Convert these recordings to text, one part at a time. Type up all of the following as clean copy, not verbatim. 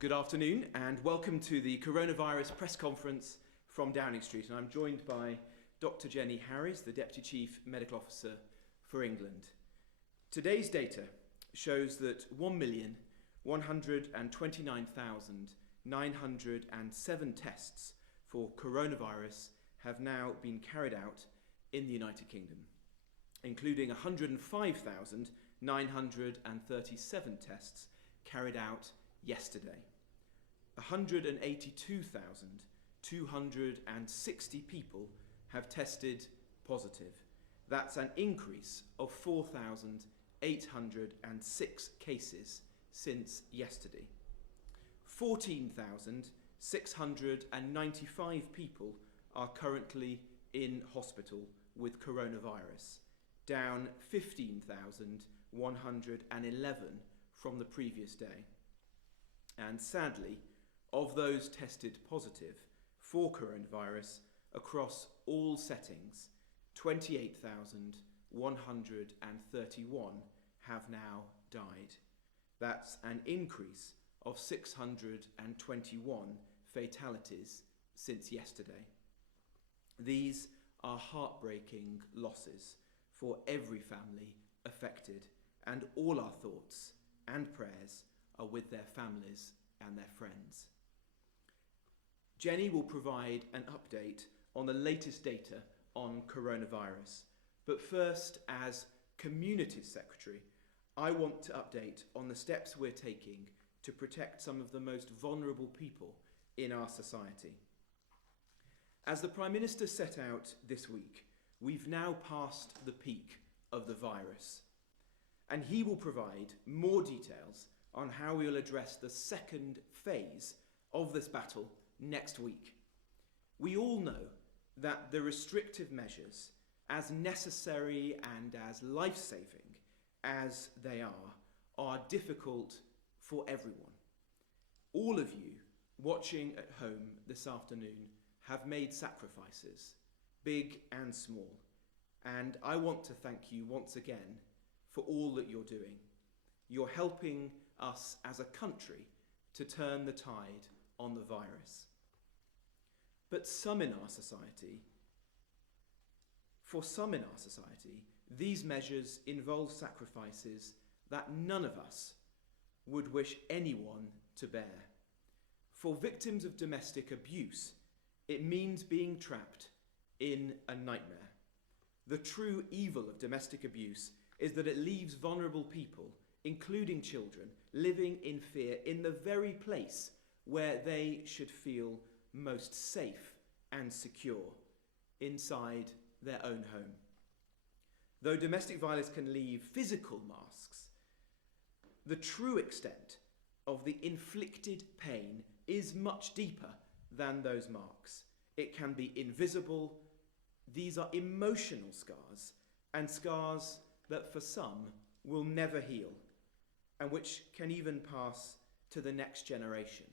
Good afternoon and welcome to the coronavirus press conference from Downing Street, and I'm joined by Dr. Jenny Harries, the Deputy Chief Medical Officer for England. Today's data shows that 1,129,907 tests for coronavirus have now been carried out in the United Kingdom, including 105,937 tests carried out yesterday. 182,260 people have tested positive. That's an increase of 4,806 cases since yesterday. 14,695 people are currently in hospital with coronavirus, down 15,111 from the previous day. And sadly, of those tested positive for coronavirus across all settings, 28,131 have now died. That's an increase of 621 fatalities since yesterday. These are heartbreaking losses for every family affected, and all our thoughts and prayers are with their families and their friends. Jenny will provide an update on the latest data on coronavirus, but first, as Communities Secretary, I want to update on the steps we're taking to protect some of the most vulnerable people in our society. As the Prime Minister set out this week, we've now passed the peak of the virus, and he will provide more details on how we will address the second phase of this battle next week. We all know that the restrictive measures, as necessary and as life-saving as they are difficult for everyone. All of you watching at home this afternoon have made sacrifices, big and small, and I want to thank you once again for all that you're doing. You're helping us as a country to turn the tide on the virus. But for some in our society, these measures involve sacrifices that none of us would wish anyone to bear. For victims of domestic abuse, it means being trapped in a nightmare. The true evil of domestic abuse is that it leaves vulnerable people, including children, living in fear in the very place where they should feel most safe and secure, inside their own home. Though domestic violence can leave physical masks, the true extent of the inflicted pain is much deeper than those marks. It can be invisible. These are emotional scars, and scars that for some will never heal, and which can even pass to the next generation,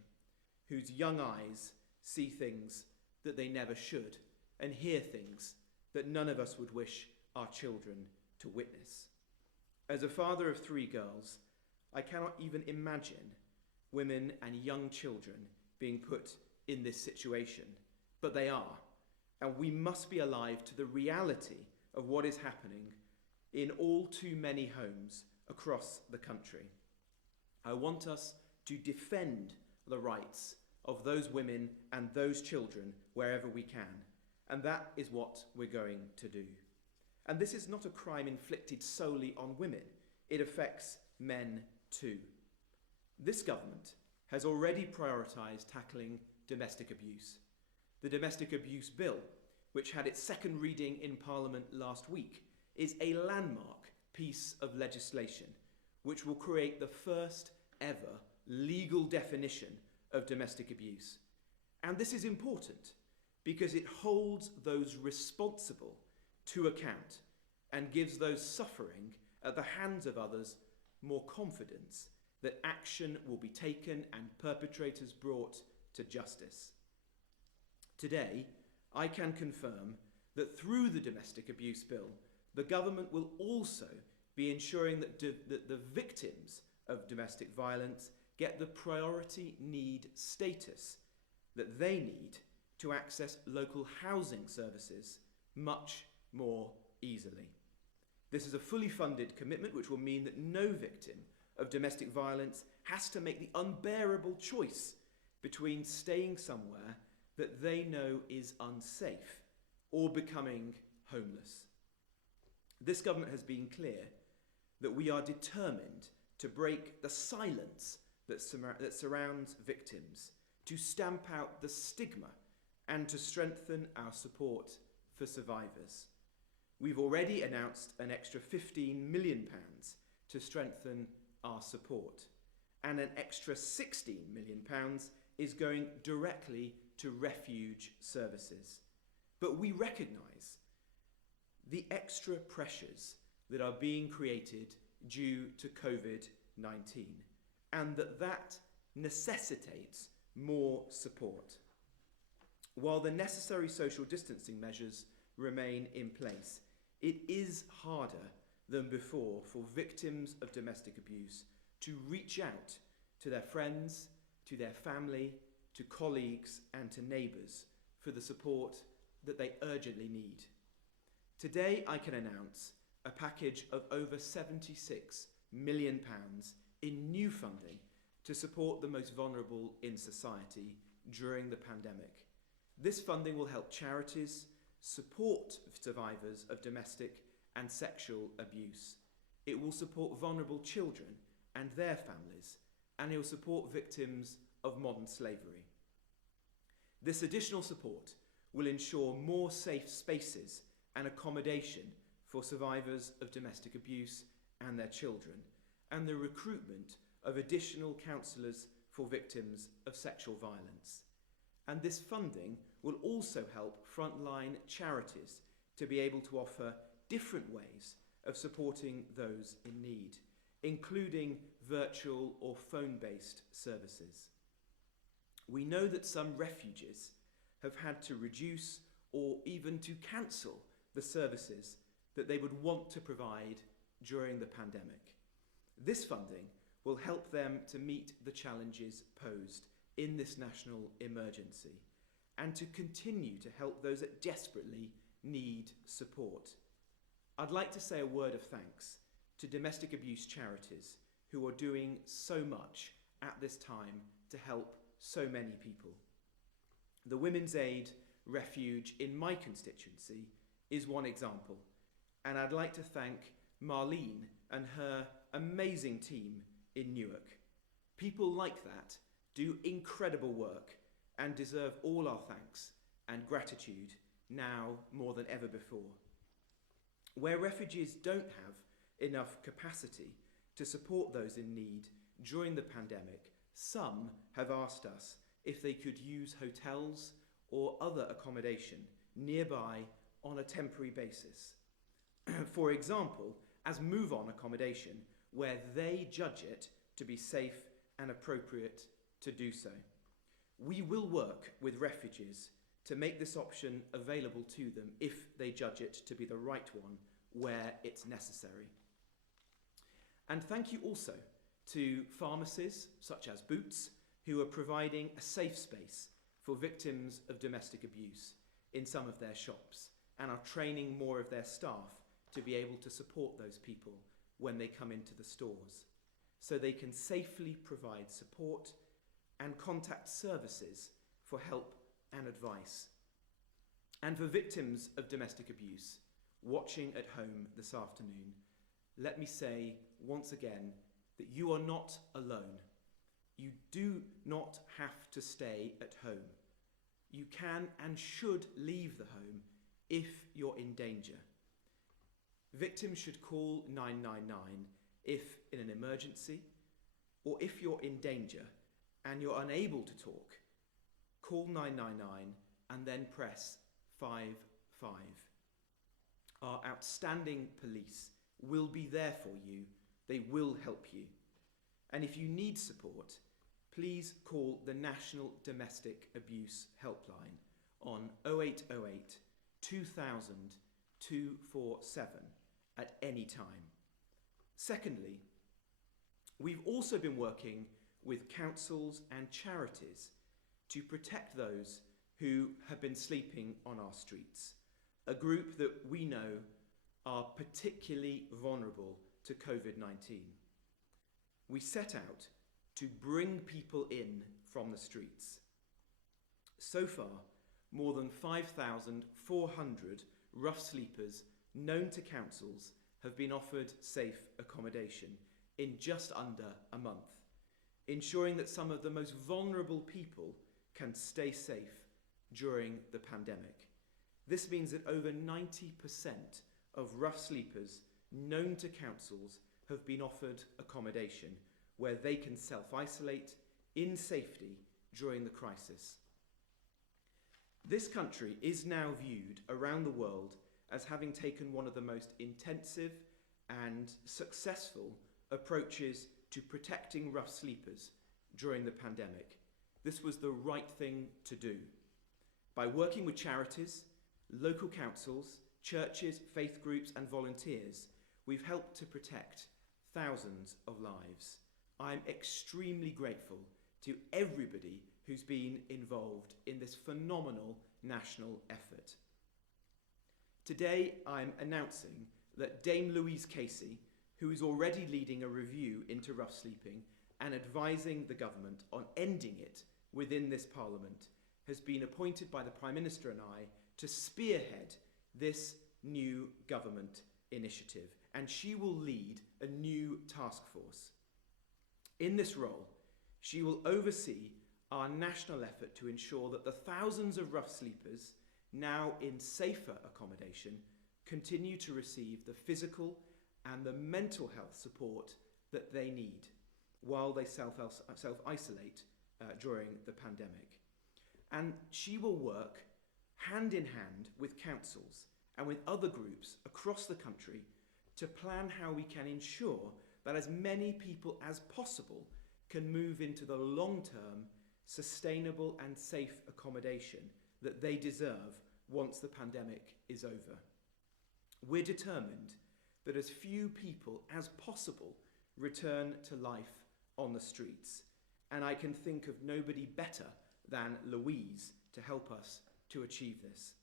whose young eyes see things that they never should, and hear things that none of us would wish our children to witness. As a father of 3 girls, I cannot even imagine women and young children being put in this situation, but they are, and we must be alive to the reality of what is happening in all too many homes across the country. I want us to defend the rights of those women and those children wherever we can, and that is what we're going to do. And this is not a crime inflicted solely on women. It affects men too. This government has already prioritised tackling domestic abuse. The Domestic Abuse Bill, which had its second reading in Parliament last week, is a landmark piece of legislation which will create the first ever legal definition of domestic abuse. And this is important because it holds those responsible to account and gives those suffering at the hands of others more confidence that action will be taken and perpetrators brought to justice. Today, I can confirm that through the Domestic Abuse Bill, the government will also be ensuring that the victims of domestic violence get the priority need status that they need to access local housing services much more easily. This is a fully funded commitment which will mean that no victim of domestic violence has to make the unbearable choice between staying somewhere that they know is unsafe or becoming homeless. This government has been clear that we are determined to break the silence that surrounds victims, to stamp out the stigma and to strengthen our support for survivors. We've already announced an extra £15 million to strengthen our support, and an extra £16 million is going directly to refuge services. But we recognise the extra pressures that are being created due to COVID-19, and that necessitates more support. While the necessary social distancing measures remain in place, it is harder than before for victims of domestic abuse to reach out to their friends, to their family, to colleagues and to neighbours for the support that they urgently need. Today I can announce a package of over £76 million in new funding to support the most vulnerable in society during the pandemic. This funding will help charities support survivors of domestic and sexual abuse. It will support vulnerable children and their families, and it will support victims of modern slavery. This additional support will ensure more safe spaces and accommodation for survivors of domestic abuse and their children, and the recruitment of additional counsellors for victims of sexual violence. And this funding will also help frontline charities to be able to offer different ways of supporting those in need, including virtual or phone-based services. We know that some refuges have had to reduce or even to cancel the services that they would want to provide during the pandemic. This funding will help them to meet the challenges posed in this national emergency and to continue to help those that desperately need support. I'd like to say a word of thanks to domestic abuse charities who are doing so much at this time to help so many people. The Women's Aid Refuge in my constituency is one example, and I'd like to thank Marlene and her amazing team in Newark. People like that do incredible work and deserve all our thanks and gratitude now more than ever before. Where refugees don't have enough capacity to support those in need during the pandemic, some have asked us if they could use hotels or other accommodation nearby on a temporary basis. For example, as move-on accommodation where they judge it to be safe and appropriate to do so. We will work with refugees to make this option available to them if they judge it to be the right one where it's necessary. And thank you also to pharmacies such as Boots, who are providing a safe space for victims of domestic abuse in some of their shops and are training more of their staff to be able to support those people when they come into the stores, so they can safely provide support and contact services for help and advice. And for victims of domestic abuse watching at home this afternoon, let me say once again that you are not alone. You do not have to stay at home. You can and should leave the home if you're in danger. Victims should call 999 if in an emergency, or if you're in danger and you're unable to talk, call 999 and then press 55. Our outstanding police will be there for you. They will help you. And if you need support, please call the National Domestic Abuse Helpline on 0808 2000 247 at any time. Secondly, we've also been working with councils and charities to protect those who have been sleeping on our streets, a group that we know are particularly vulnerable to COVID-19. We set out to bring people in from the streets. So far, more than 5,400 rough sleepers known to councils have been offered safe accommodation in just under a month, ensuring that some of the most vulnerable people can stay safe during the pandemic. This means that over 90% of rough sleepers known to councils have been offered accommodation where they can self-isolate in safety during the crisis. This country is now viewed around the world as having taken one of the most intensive and successful approaches to protecting rough sleepers during the pandemic. This was the right thing to do. By working with charities, local councils, churches, faith groups and volunteers, we've helped to protect thousands of lives. I'm extremely grateful to everybody who's been involved in this phenomenal national effort. Today, I'm announcing that Dame Louise Casey, who is already leading a review into rough sleeping and advising the government on ending it within this Parliament, has been appointed by the Prime Minister and I to spearhead this new government initiative, and she will lead a new task force. In this role, she will oversee our national effort to ensure that the thousands of rough sleepers now in safer accommodation continue to receive the physical and the mental health support that they need while they self-isolate during the pandemic. And she will work hand in hand with councils and with other groups across the country to plan how we can ensure that as many people as possible can move into the long-term, sustainable and safe accommodation that they deserve once the pandemic is over. We're determined that as few people as possible return to life on the streets, and I can think of nobody better than Louise to help us to achieve this.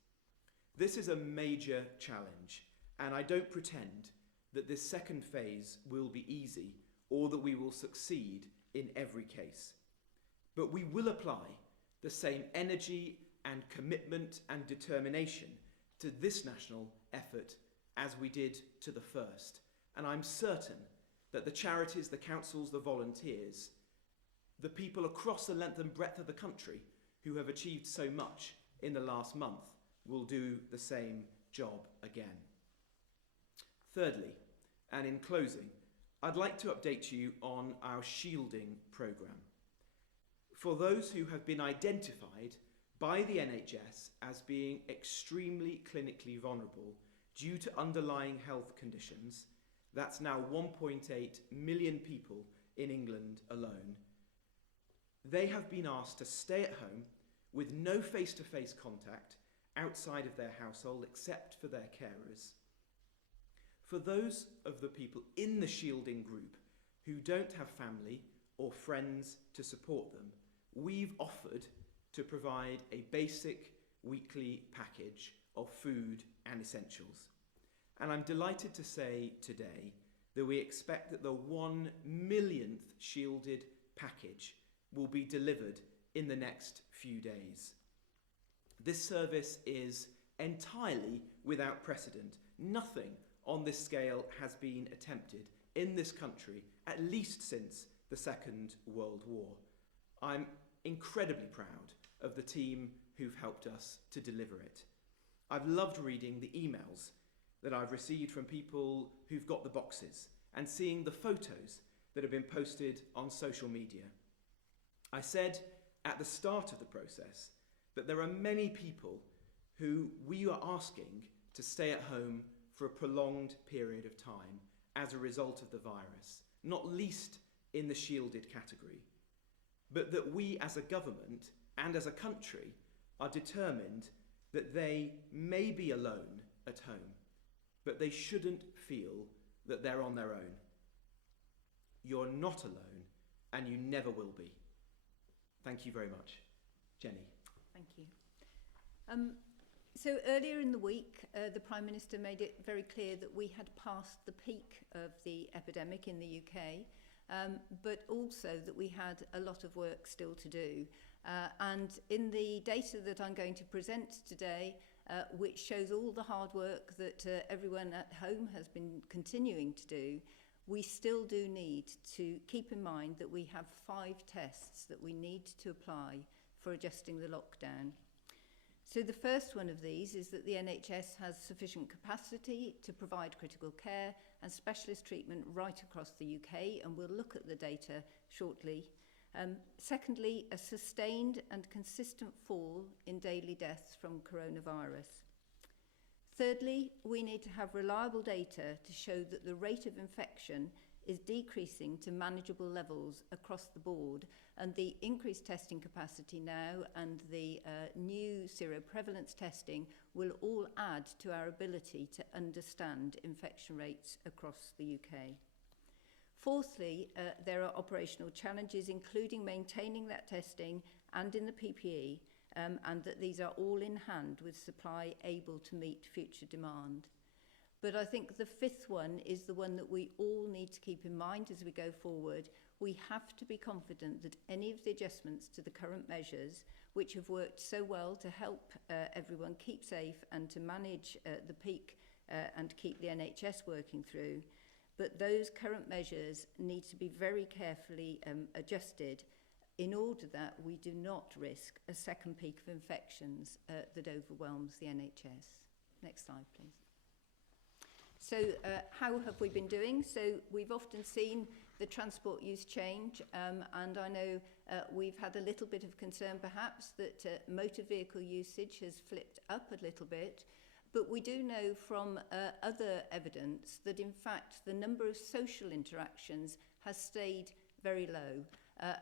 This is a major challenge, and I don't pretend that this second phase will be easy or that we will succeed in every case. But we will apply the same energy and commitment and determination to this national effort as we did to the first. And I'm certain that the charities, the councils, the volunteers, the people across the length and breadth of the country who have achieved so much in the last month will do the same job again. Thirdly, and in closing, I'd like to update you on our shielding programme. For those who have been identified by the NHS as being extremely clinically vulnerable due to underlying health conditions, that's now 1.8 million people in England alone, they have been asked to stay at home with no face-to-face contact outside of their household except for their carers. For those of the people in the shielding group who don't have family or friends to support them, we've offered to provide a basic weekly package of food and essentials. And I'm delighted to say today that we expect that the 1 millionth shielded package will be delivered in the next few days. This service is entirely without precedent. Nothing on this scale has been attempted in this country, at least since the Second World War. I'm incredibly proud of the team who've helped us to deliver it. I've loved reading the emails that I've received from people who've got the boxes and seeing the photos that have been posted on social media. I said at the start of the process that there are many people who we are asking to stay at home for a prolonged period of time as a result of the virus, not least in the shielded category, but that we as a government and as a country are determined that they may be alone at home, but they shouldn't feel that they're on their own. You're not alone, and you never will be. Thank you very much. Jenny. Thank you. So earlier in the week, the Prime Minister made it very clear that we had passed the peak of the epidemic in the UK, but also that we had a lot of work still to do. And in the data that I'm going to present today, which shows all the hard work that everyone at home has been continuing to do, we still do need to keep in mind that we have 5 tests that we need to apply for adjusting the lockdown. So the first one of these is that the NHS has sufficient capacity to provide critical care and specialist treatment right across the UK, and we'll look at the data shortly. Secondly, a sustained and consistent fall in daily deaths from coronavirus. Thirdly, we need to have reliable data to show that the rate of infection is decreasing to manageable levels across the board, and the increased testing capacity now and the new seroprevalence testing will all add to our ability to understand infection rates across the UK. Fourthly, there are operational challenges, including maintaining that testing and in the PPE, and that these are all in hand with supply able to meet future demand. But I think the 5th one is the one that we all need to keep in mind as we go forward. We have to be confident that any of the adjustments to the current measures, which have worked so well to help everyone keep safe and to manage the peak and keep the NHS working through, but those current measures need to be very carefully adjusted in order that we do not risk a second peak of infections that overwhelms the NHS. Next slide, please. So how have we been doing? So we've often seen the transport use change, and I know we've had a little bit of concern perhaps that motor vehicle usage has flipped up a little bit, but we do know from other evidence that in fact the number of social interactions has stayed very low.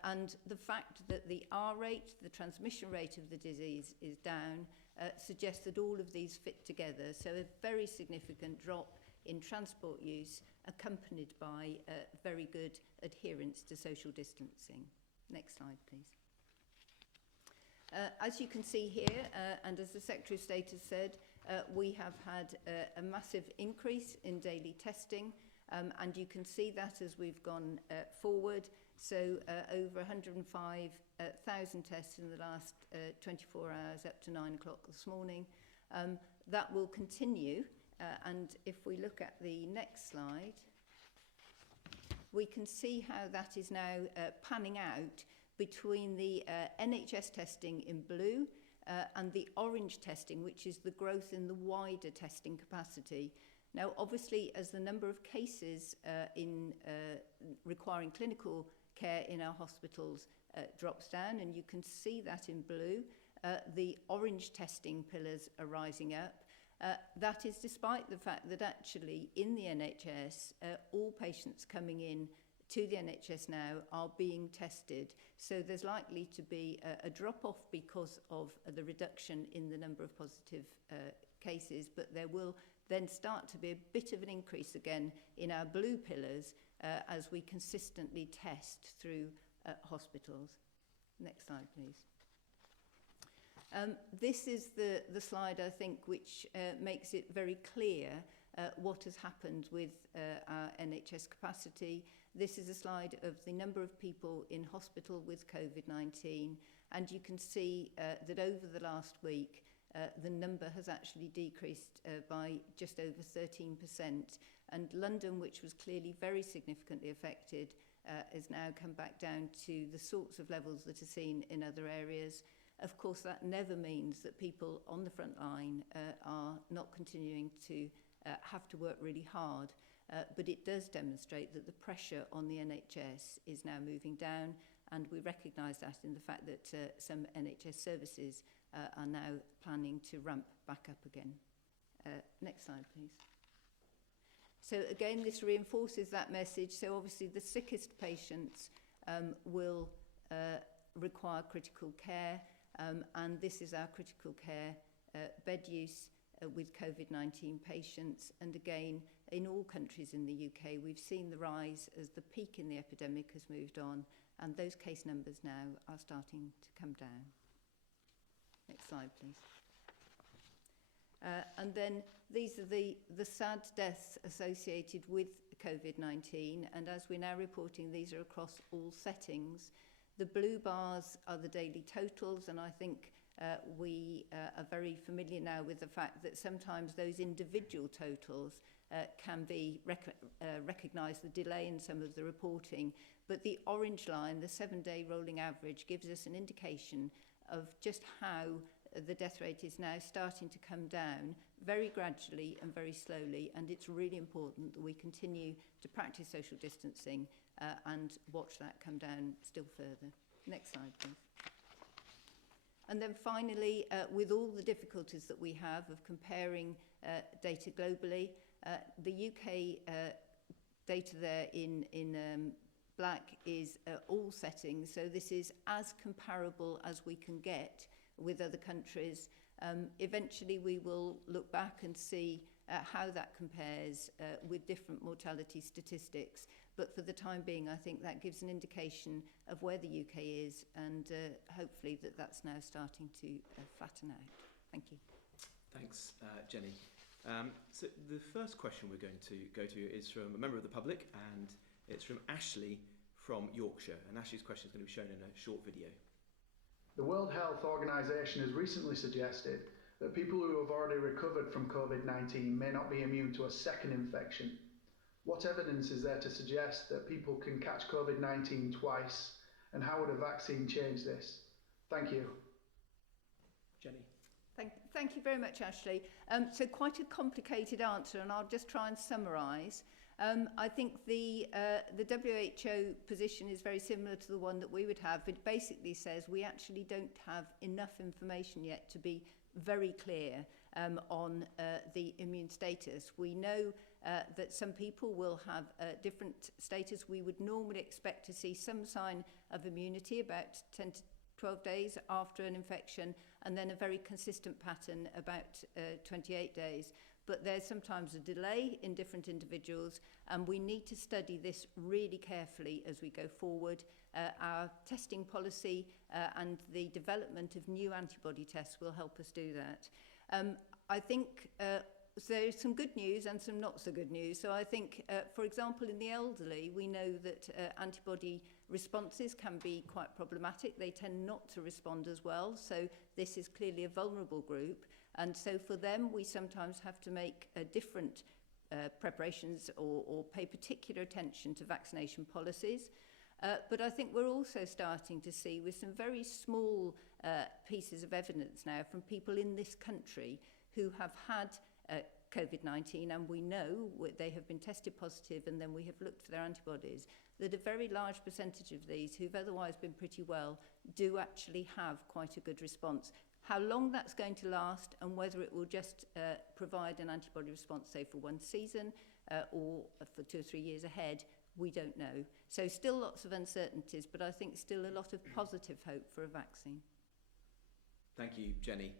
And the fact that the R rate, the transmission rate of the disease, is down suggests that all of these fit together. So a very significant drop in transport use accompanied by very good adherence to social distancing. Next slide, please. As you can see here, and as the Secretary of State has said, we have had a massive increase in daily testing, and you can see that as we've gone forward. So over 105,000 tests in the last 24 hours up to 9 o'clock this morning. That will continue. And if we look at the next slide, we can see how that is now panning out between the NHS testing in blue and the orange testing, which is the growth in the wider testing capacity. Now, obviously, as the number of cases requiring clinical care in our hospitals drops down, and you can see that in blue, the orange testing pillars are rising up. That is despite the fact that actually in the NHS, all patients coming in to the NHS now are being tested. So there's likely to be a drop-off because of the reduction in the number of positive cases, but there will then start to be a bit of an increase again in our blue pillars as we consistently test through hospitals. Next slide, please. This is the slide, I think, which makes it very clear what has happened with our NHS capacity. This is a slide of the number of people in hospital with COVID-19, and you can see that over the last week, the number has actually decreased by just over 13%. And London, which was clearly very significantly affected, has now come back down to the sorts of levels that are seen in other areas. Of course, that never means that people on the front line are not continuing to have to work really hard, but it does demonstrate that the pressure on the NHS is now moving down, and we recognise that in the fact that some NHS services are now planning to ramp back up again. Next slide, please. So again, this reinforces that message. So obviously the sickest patients will require critical care, and this is our critical care bed use with COVID-19 patients. And again, in all countries in the UK, we've seen the rise as the peak in the epidemic has moved on, and those case numbers now are starting to come down. Next slide, please. And then these are the sad deaths associated with COVID-19, and as we're now reporting, these are across all settings. The blue bars are the daily totals, and I think we are very familiar now with the fact that sometimes those individual totals can be recognised, the delay in some of the reporting, but the orange line, the 7-day rolling average, gives us an indication of just how the death rate is now starting to come down very gradually and very slowly, and it's really important that we continue to practice social distancing and watch that come down still further. Next slide, please. And then finally, with all the difficulties that we have of comparing data globally, the UK data there in black is all settings, so this is as comparable as we can get with other countries. Eventually we will look back and see how that compares with different mortality statistics, but for the time being I think that gives an indication of where the UK is, and hopefully that's now starting to flatten out. Thank you. Thanks, Jenny. So the first question we're going to go to is from a member of the public, and it's from Ashley from Yorkshire, and Ashley's question is going to be shown in a short video. The World Health Organization has recently suggested that people who have already recovered from COVID-19 may not be immune to a second infection. What evidence is there to suggest that people can catch COVID-19 twice, and how would a vaccine change this? Thank you. Jenny. Thank you very much, Ashley. So quite a complicated answer, and I'll just try and summarise. I think the WHO position is very similar to the one that we would have. It basically says we actually don't have enough information yet to be very clear on the immune status. We know that some people will have different status. We would normally expect to see some sign of immunity about 10 to 12 days after an infection, and then a very consistent pattern about 28 days. But there's sometimes a delay in different individuals, and we need to study this really carefully as we go forward. Our testing policy and the development of new antibody tests will help us do that. I think there's some good news and some not so good news. So I think, for example, in the elderly, we know that antibody responses can be quite problematic. They tend not to respond as well. So this is clearly a vulnerable group. And so for them, we sometimes have to make different preparations or pay particular attention to vaccination policies. But I think we're also starting to see, with some very small pieces of evidence now from people in this country who have had COVID-19, and we know they have been tested positive, and then we have looked for their antibodies, that a very large percentage of these who've otherwise been pretty well do actually have quite a good response. How long that's going to last, and whether it will just provide an antibody response, say, for one season or for 2 or 3 years ahead, we don't know. So still lots of uncertainties, but I think still a lot of positive hope for a vaccine. Thank you, Jenny.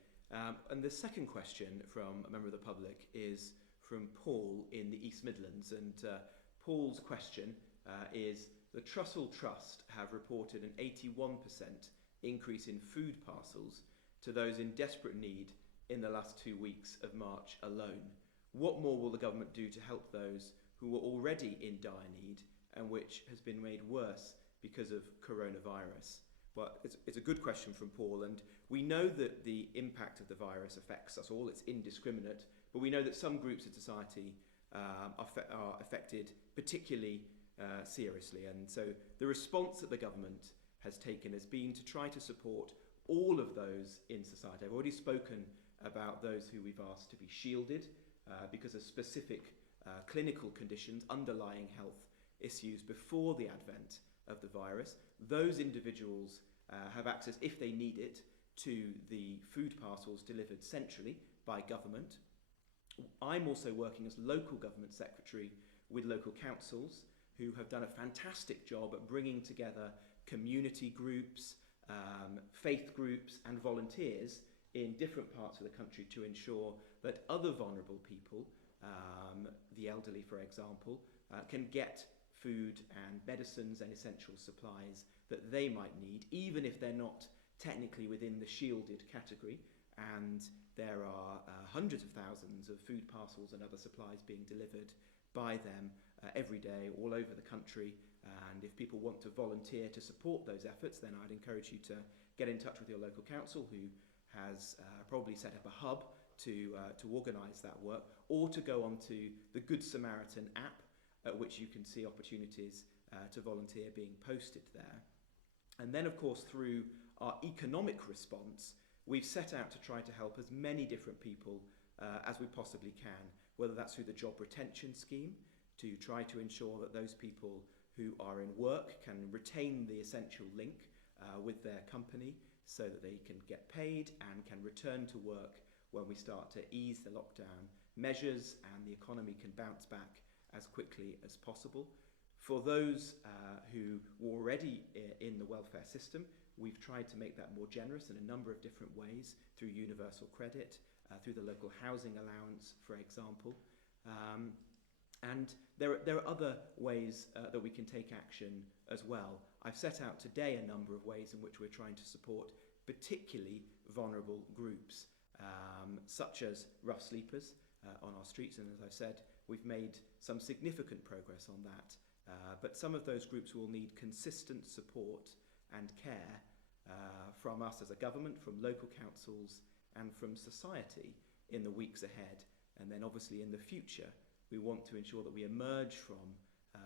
And the second question from a member of the public is from Paul in the East Midlands. And Paul's question is, the Trussell Trust have reported an 81% increase in food parcels to those in desperate need in the last 2 weeks of March alone. What more will the government do to help those who were already in dire need and which has been made worse because of coronavirus? Well, it's a good question from Paul, and we know that the impact of the virus affects us all. It's indiscriminate, but we know that some groups of society are affected particularly seriously. And so the response that the government has taken has been to try to support all of those in society. I've already spoken about those who we've asked to be shielded because of specific clinical conditions, underlying health issues before the advent of the virus. Those individuals have access, if they need it, to the food parcels delivered centrally by government. I'm also working as local government secretary with local councils who have done a fantastic job at bringing together community groups, faith groups and volunteers in different parts of the country to ensure that other vulnerable people, the elderly for example, can get food and medicines and essential supplies that they might need, even if they're not technically within the shielded category. And there are hundreds of thousands of food parcels and other supplies being delivered by them every day all over the country. And if people want to volunteer to support those efforts, then I'd encourage you to get in touch with your local council, who has probably set up a hub to organise that work, or to go onto the Good Samaritan app, at which you can see opportunities to volunteer being posted there. And then, of course, through our economic response, we've set out to try to help as many different people as we possibly can, whether that's through the job retention scheme, to try to ensure that those people who are in work can retain the essential link with their company, so that they can get paid and can return to work when we start to ease the lockdown measures and the economy can bounce back as quickly as possible. For those who were already in the welfare system, we've tried to make that more generous in a number of different ways, through universal credit, through the local housing allowance, for example. And there are other ways that we can take action as well. I've set out today a number of ways in which we're trying to support particularly vulnerable groups, such as rough sleepers on our streets. And as I've said, we've made some significant progress on that. But some of those groups will need consistent support and care from us as a government, from local councils and from society in the weeks ahead. And then obviously in the future, we want to ensure that we emerge from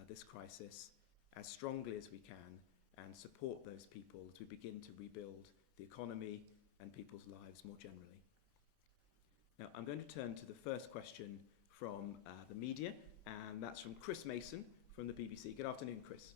this crisis as strongly as we can and support those people as we begin to rebuild the economy and people's lives more generally. Now, I'm going to turn to the first question from the media, and that's from Chris Mason from the BBC. Good afternoon, Chris.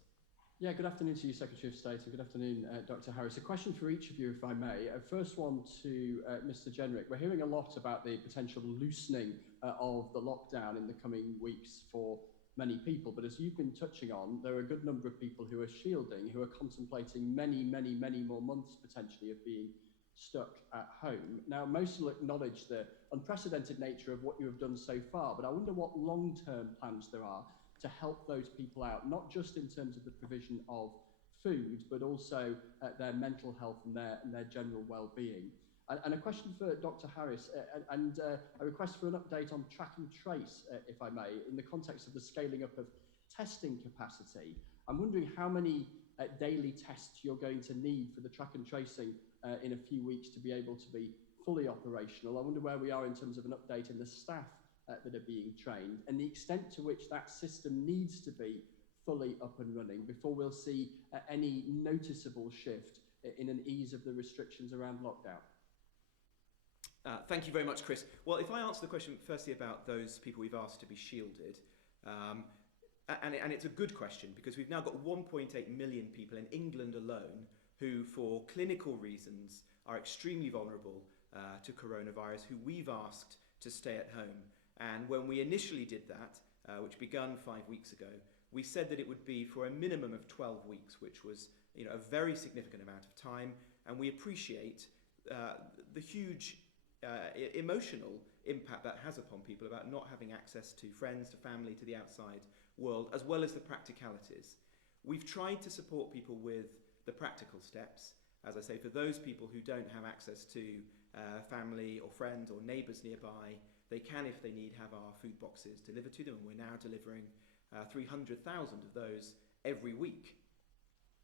Yeah, good afternoon to you, Secretary of State, and good afternoon, Dr. Harris. A question for each of you, if I may. First one to Mr. Jenrick. We're hearing a lot about the potential loosening of the lockdown in the coming weeks for many people, but as you've been touching on, there are a good number of people who are shielding, who are contemplating many more months potentially of being stuck at home. Now, most will acknowledge the unprecedented nature of what you have done so far, but I wonder what long-term plans there are to help those people out, not just in terms of the provision of food, but also their mental health and their general well-being. And a question for Dr. Harris, and a request for an update on track and trace, if I may, in the context of the scaling up of testing capacity. I'm wondering how many daily tests you're going to need for the track and tracing in a few weeks to be able to be fully operational. I wonder where we are in terms of an update in the staff that are being trained, and the extent to which that system needs to be fully up and running before we'll see any noticeable shift in an ease of the restrictions around lockdown. Thank you very much, Chris. Well, if I answer the question firstly about those people we've asked to be shielded, and it's a good question, because we've now got 1.8 million people in England alone who, for clinical reasons, are extremely vulnerable to coronavirus, who we've asked to stay at home. And when we initially did that, which began 5 weeks ago, we said that it would be for a minimum of 12 weeks, which was a very significant amount of time. And we appreciate the huge emotional impact that has upon people about not having access to friends, to family, to the outside world, as well as the practicalities. We've tried to support people with the practical steps. As I say, for those people who don't have access to family or friends or neighbours nearby, they can, if they need, have our food boxes delivered to them, and we're now delivering 300,000 of those every week.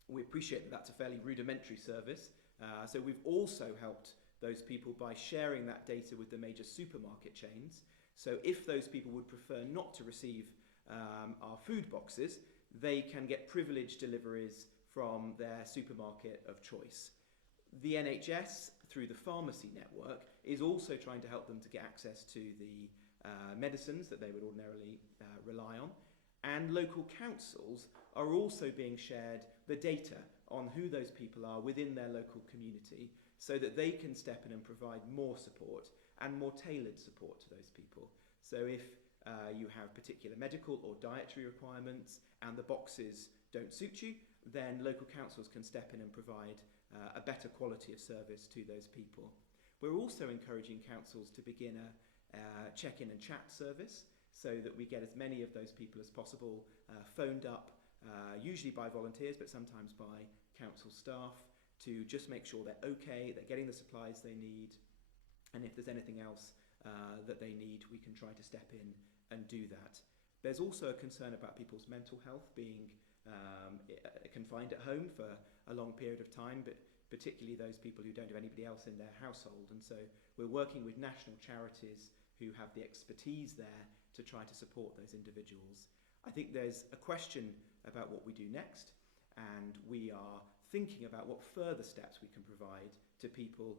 We appreciate that that's a fairly rudimentary service, so we've also helped those people by sharing that data with the major supermarket chains. So if those people would prefer not to receive our food boxes, they can get privileged deliveries from their supermarket of choice. The NHS, through the pharmacy network, is also trying to help them to get access to the medicines that they would ordinarily rely on. And local councils are also being shared the data on who those people are within their local community, so that they can step in and provide more support and more tailored support to those people. So if you have particular medical or dietary requirements and the boxes don't suit you, then local councils can step in and provide a better quality of service to those people. We're also encouraging councils to begin a check-in and chat service, so that we get as many of those people as possible phoned up, usually by volunteers, but sometimes by council staff to just make sure they're okay, they're getting the supplies they need, and if there's anything else that they need, we can try to step in and do that. There's also a concern about people's mental health being confined at home for a long period of time, but particularly those people who don't have anybody else in their household. And so we're working with national charities who have the expertise there to try to support those individuals. I think there's a question about what we do next, and we are thinking about what further steps we can provide to people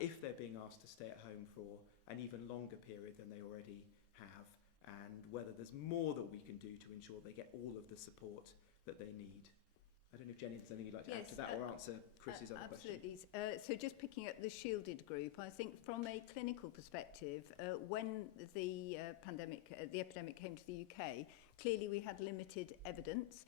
if they're being asked to stay at home for an even longer period than they already have, and whether there's more that we can do to ensure they get all of the support that they need. I don't know if Jenny has anything you'd like to add to that or answer Chris's other question. Absolutely. So just picking up the shielded group, I think from a clinical perspective, when the epidemic came to the UK, clearly we had limited evidence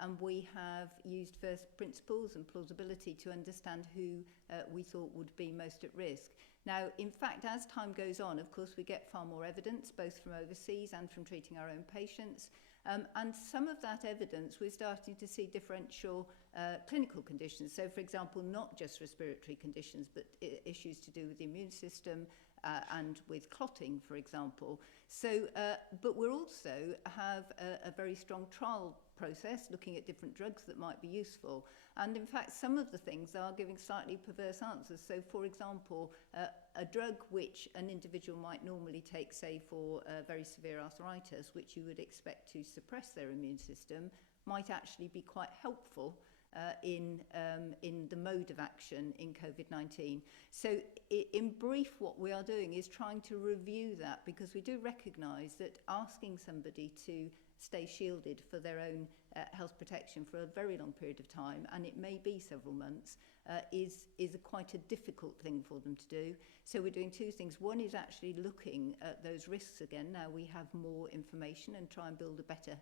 and we have used first principles and plausibility to understand who we thought would be most at risk. Now, in fact, as time goes on, of course, we get far more evidence, both from overseas and from treating our own patients. And some of that evidence, we're starting to see differential clinical conditions. So, for example, not just respiratory conditions, but issues to do with the immune system and with clotting, for example. So, but we also have a very strong trial process looking at different drugs that might be useful. And in fact, some of the things are giving slightly perverse answers. So, for example, a drug which an individual might normally take, say, for very severe arthritis, which you would expect to suppress their immune system, might actually be quite helpful in the mode of action in COVID-19. So in brief, what we are doing is trying to review that, because we do recognise that asking somebody to stay shielded for their own health protection for a very long period of time, and it may be several months, is quite a difficult thing for them to do. So we're doing two things. One is actually looking at those risks again. Now we have more information and try and build a better,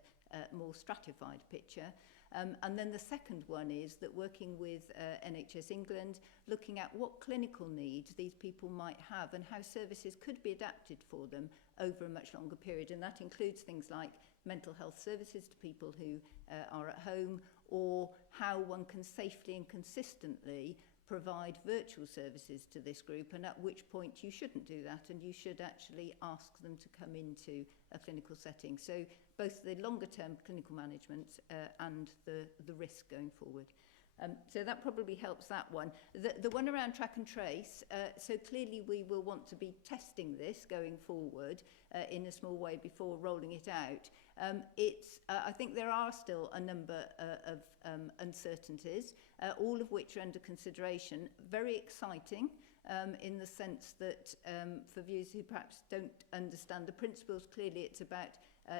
more stratified picture. And then the second one is that working with NHS England, looking at what clinical needs these people might have and how services could be adapted for them over a much longer period. And that includes things like mental health services to people who are at home, or how one can safely and consistently provide virtual services to this group, and at which point you shouldn't do that and you should actually ask them to come into a clinical setting. So both the longer term clinical management and the risk going forward. So that probably helps that one. The one around track and trace, so clearly we will want to be testing this going forward in a small way before rolling it out. I think there are still a number of uncertainties, all of which are under consideration. Very exciting in the sense that for viewers who perhaps don't understand the principles, clearly it's about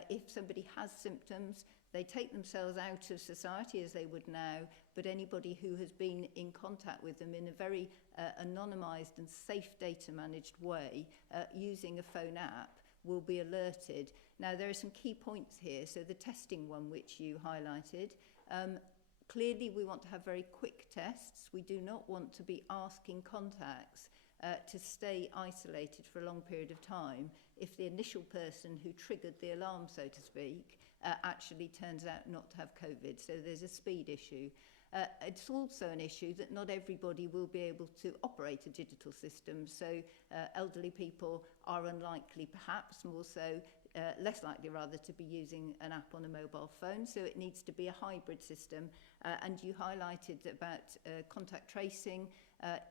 if somebody has symptoms, they take themselves out of society as they would now, but anybody who has been in contact with them in a very anonymised and safe data managed way using a phone app will be alerted. Now, there are some key points here. So the testing one, which you highlighted, clearly we want to have very quick tests. We do not want to be asking contacts to stay isolated for a long period of time if the initial person who triggered the alarm, so to speak, actually turns out not to have COVID. So there's a speed issue. It's also an issue that not everybody will be able to operate a digital system. So elderly people are unlikely, perhaps more so, less likely rather, to be using an app on a mobile phone. So it needs to be a hybrid system. And you highlighted about contact tracing.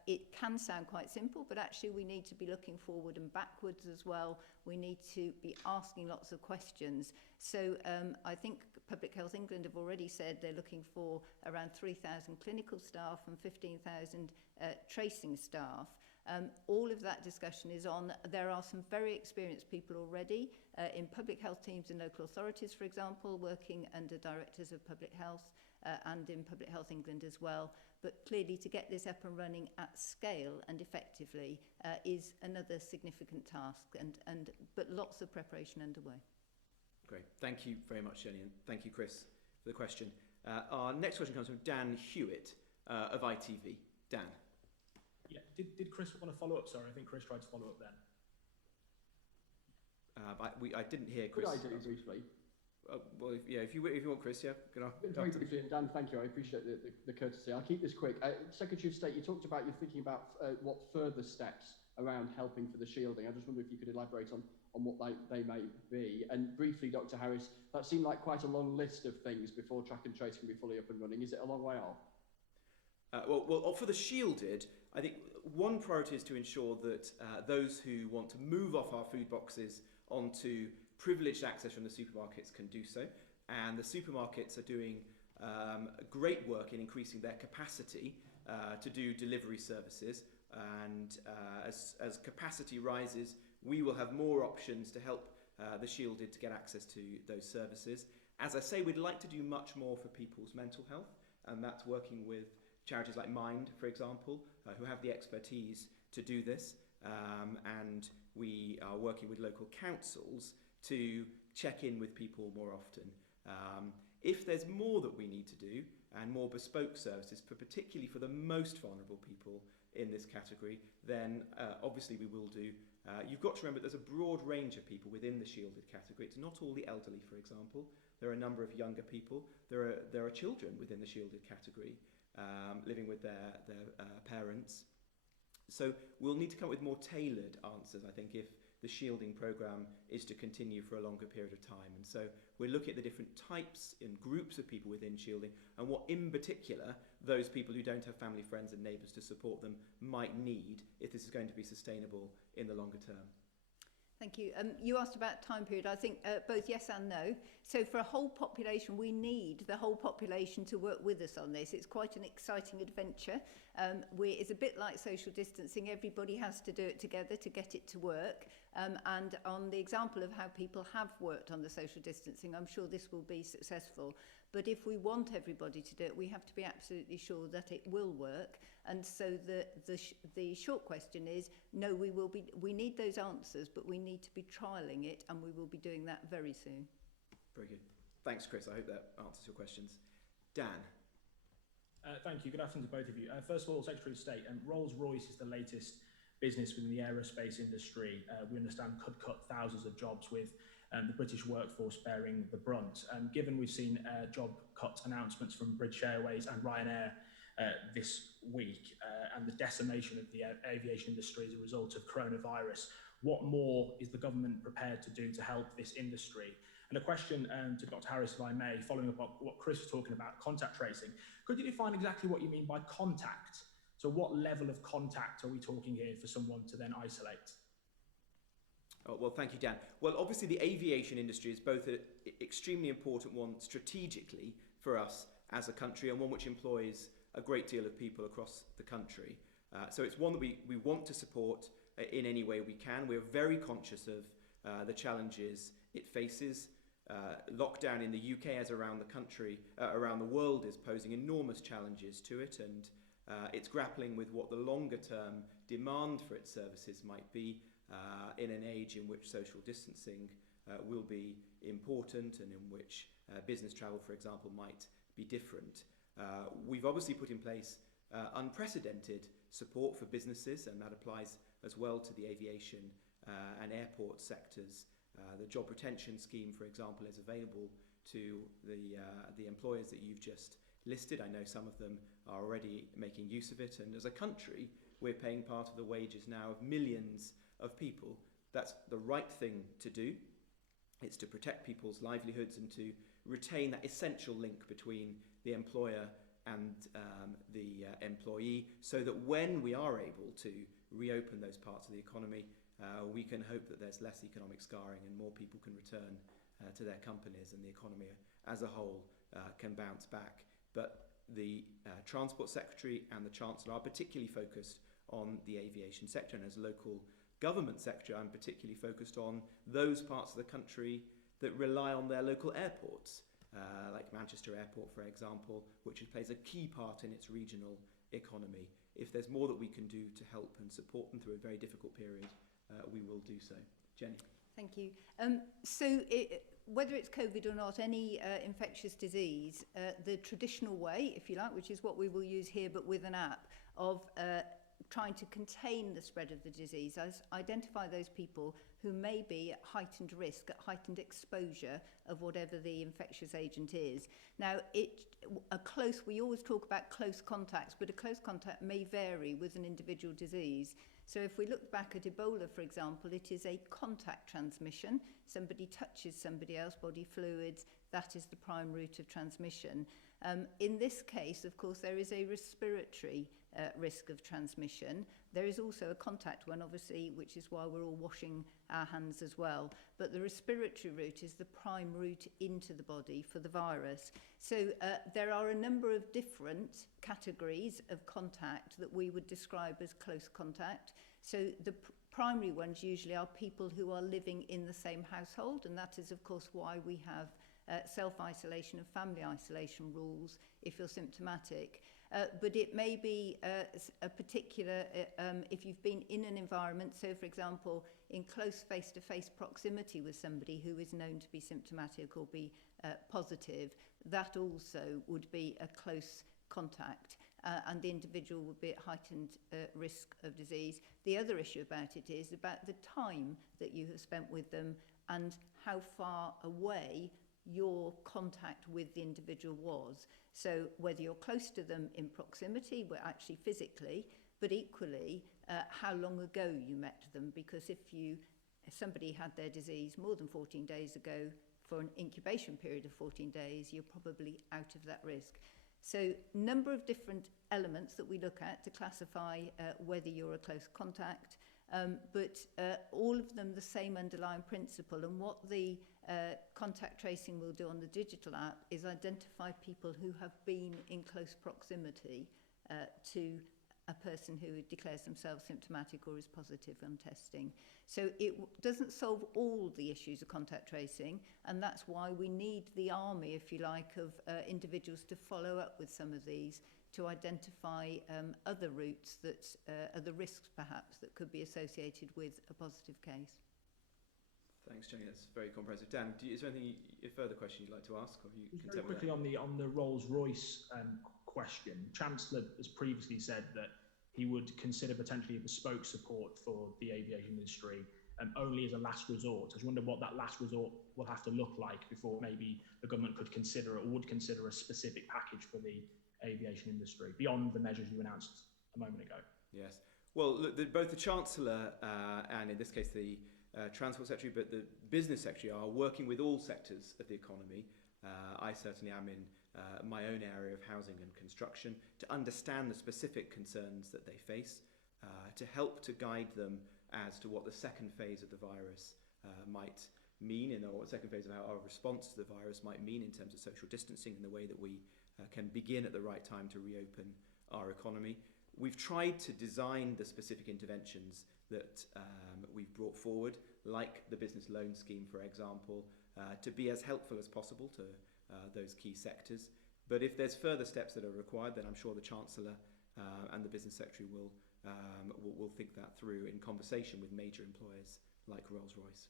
It can sound quite simple, but actually we need to be looking forward and backwards as well. We need to be asking lots of questions. So I think Public Health England have already said they're looking for around 3,000 clinical staff and 15,000 tracing staff. All of that discussion is on. There are some very experienced people already in public health teams in local authorities, for example, working under directors of public health and in Public Health England as well. But clearly to get this up and running at scale and effectively is another significant task, but lots of preparation underway. Great. Thank you very much, Jenny, and thank you, Chris, for the question. Our next question comes from Dan Hewitt of ITV. Dan. Yeah, did Chris want to follow up? Sorry, I think Chris tried to follow up then. I didn't hear Chris. Could I do briefly? Well, if you want, Chris, yeah. Very briefly, and Dan, thank you. I appreciate the courtesy. I'll keep this quick. Secretary of State, you talked about you're thinking about what further steps around helping for the shielding. I just wonder if you could elaborate on what they may be. And briefly, Dr. Harris, that seemed like quite a long list of things before track and trace can be fully up and running. Is it a long way off? Well, for the shielded, I think one priority is to ensure that those who want to move off our food boxes onto privileged access from the supermarkets can do so. And the supermarkets are doing great work in increasing their capacity to do delivery services. And as capacity rises, we will have more options to help the shielded to get access to those services. As I say, we'd like to do much more for people's mental health, and that's working with charities like Mind, for example, who have the expertise to do this. And we are working with local councils to check in with people more often. If there's more that we need to do, and more bespoke services, particularly for the most vulnerable people in this category, then obviously we will do. You've got to remember there's a broad range of people within the shielded category. It's not all the elderly, for example. There are a number of younger people. There are children within the shielded category living with their parents. So we'll need to come up with more tailored answers, I think, if the shielding programme is to continue for a longer period of time. And so we're looking at the different types and groups of people within shielding and what in particular those people who don't have family, friends and neighbours to support them might need if this is going to be sustainable in the longer term. Thank you. You asked about time period. I think both yes and no. So for a whole population, we need the whole population to work with us on this. It's quite an exciting adventure. It's a bit like social distancing. Everybody has to do it together to get it to work. And on the example of how people have worked on the social distancing, I'm sure this will be successful. But if we want everybody to do it, we have to be absolutely sure that it will work. And so the short question is, no, we need those answers, but we need to be trialling it, and we will be doing that very soon. Very good. Thanks, Chris. I hope that answers your questions. Dan. Thank you. Good afternoon to both of you. First of all, Secretary of State, Rolls-Royce is the latest business within the aerospace industry. We understand could cut thousands of jobs with the British workforce bearing the brunt. Given we've seen job cut announcements from British Airways and Ryanair this week and the decimation of the aviation industry as a result of coronavirus, what more is the government prepared to do to help this industry? And a question to Dr. Harris, if I may, following up on what Chris was talking about, contact tracing. Could you define exactly what you mean by contact? So what level of contact are we talking here for someone to then isolate? Oh, well, thank you, Dan. Well, obviously the aviation industry is both an extremely important one strategically for us as a country and one which employs a great deal of people across the country. So it's one that we want to support in any way we can. We're very conscious of the challenges it faces. Lockdown in the UK as around the country, around the world, is posing enormous challenges to it, and it's grappling with what the longer term demand for its services might be in an age in which social distancing will be important and in which business travel, for example, might be different. We've obviously put in place unprecedented support for businesses, and that applies as well to the aviation and airport sectors. The job retention scheme, for example, is available to the employers that you've just listed. I know some of them are already making use of it, and as a country, we're paying part of the wages now of millions of people. That's the right thing to do. It's to protect people's livelihoods and to retain that essential link between the employer and the employee, so that when we are able to reopen those parts of the economy, we can hope that there's less economic scarring and more people can return to their companies, and the economy as a whole can bounce back. But the Transport Secretary and the Chancellor are particularly focused on the aviation sector, and as local government secretary, I'm particularly focused on those parts of the country that rely on their local airports, like Manchester Airport, for example, which plays a key part in its regional economy. If there's more that we can do to help and support them through a very difficult period, we will do so. Jenny. Thank you. Whether it's COVID or not, any infectious disease, the traditional way, if you like, which is what we will use here but with an app, of trying to contain the spread of the disease, identify those people who may be at heightened risk, at heightened exposure of whatever the infectious agent is. Now, we always talk about close contacts, but a close contact may vary with an individual disease. So if we look back at Ebola, for example, it is a contact transmission. Somebody touches somebody else, body fluids, that is the prime route of transmission. In this case, of course, there is a respiratory risk of transmission. There is also a contact one, obviously, which is why we're all washing our hands as well. But the respiratory route is the prime route into the body for the virus. So there are a number of different categories of contact that we would describe as close contact. So the primary ones usually are people who are living in the same household, and that is, of course, why we have self-isolation and family isolation rules if you're symptomatic. But it may be a particular, if you've been in an environment, so for example, in close face-to-face proximity with somebody who is known to be symptomatic or be positive, that also would be a close contact. And the individual would be at heightened risk of disease. The other issue about it is about the time that you have spent with them and how far away your contact with the individual was. So whether you're close to them in proximity, but actually physically, but equally how long ago you met them, because if somebody had their disease more than 14 days ago for an incubation period of 14 days, you're probably out of that risk. So number of different elements that we look at to classify whether you're a close contact, but all of them the same underlying principle. And what the contact tracing will do on the digital app is identify people who have been in close proximity to a person who declares themselves symptomatic or is positive on testing. So it doesn't solve all the issues of contact tracing, and that's why we need the army, if you like, of individuals to follow up with some of these to identify other routes that are the risks perhaps that could be associated with a positive case. Thanks, Jenny. That's very comprehensive. Dan, is there anything, a further question you'd like to ask? Or you very quickly on the Rolls-Royce question. Chancellor has previously said that he would consider potentially a bespoke support for the aviation industry only as a last resort. I just wonder what that last resort will have to look like before maybe the government could consider or would consider a specific package for the aviation industry beyond the measures you announced a moment ago. Yes. Well, look, both the Chancellor and in this case the Transport Secretary, but the Business Secretary are working with all sectors of the economy. I certainly am in my own area of housing and construction to understand the specific concerns that they face, to help to guide them as to what the second phase of the virus might mean, or what the second phase of our response to the virus might mean in terms of social distancing and the way that we can begin at the right time to reopen our economy. We've tried to design the specific interventions that we've brought forward, like the business loan scheme, for example, to be as helpful as possible to those key sectors. But if there's further steps that are required, then I'm sure the Chancellor and the Business Secretary will think that through in conversation with major employers like Rolls-Royce.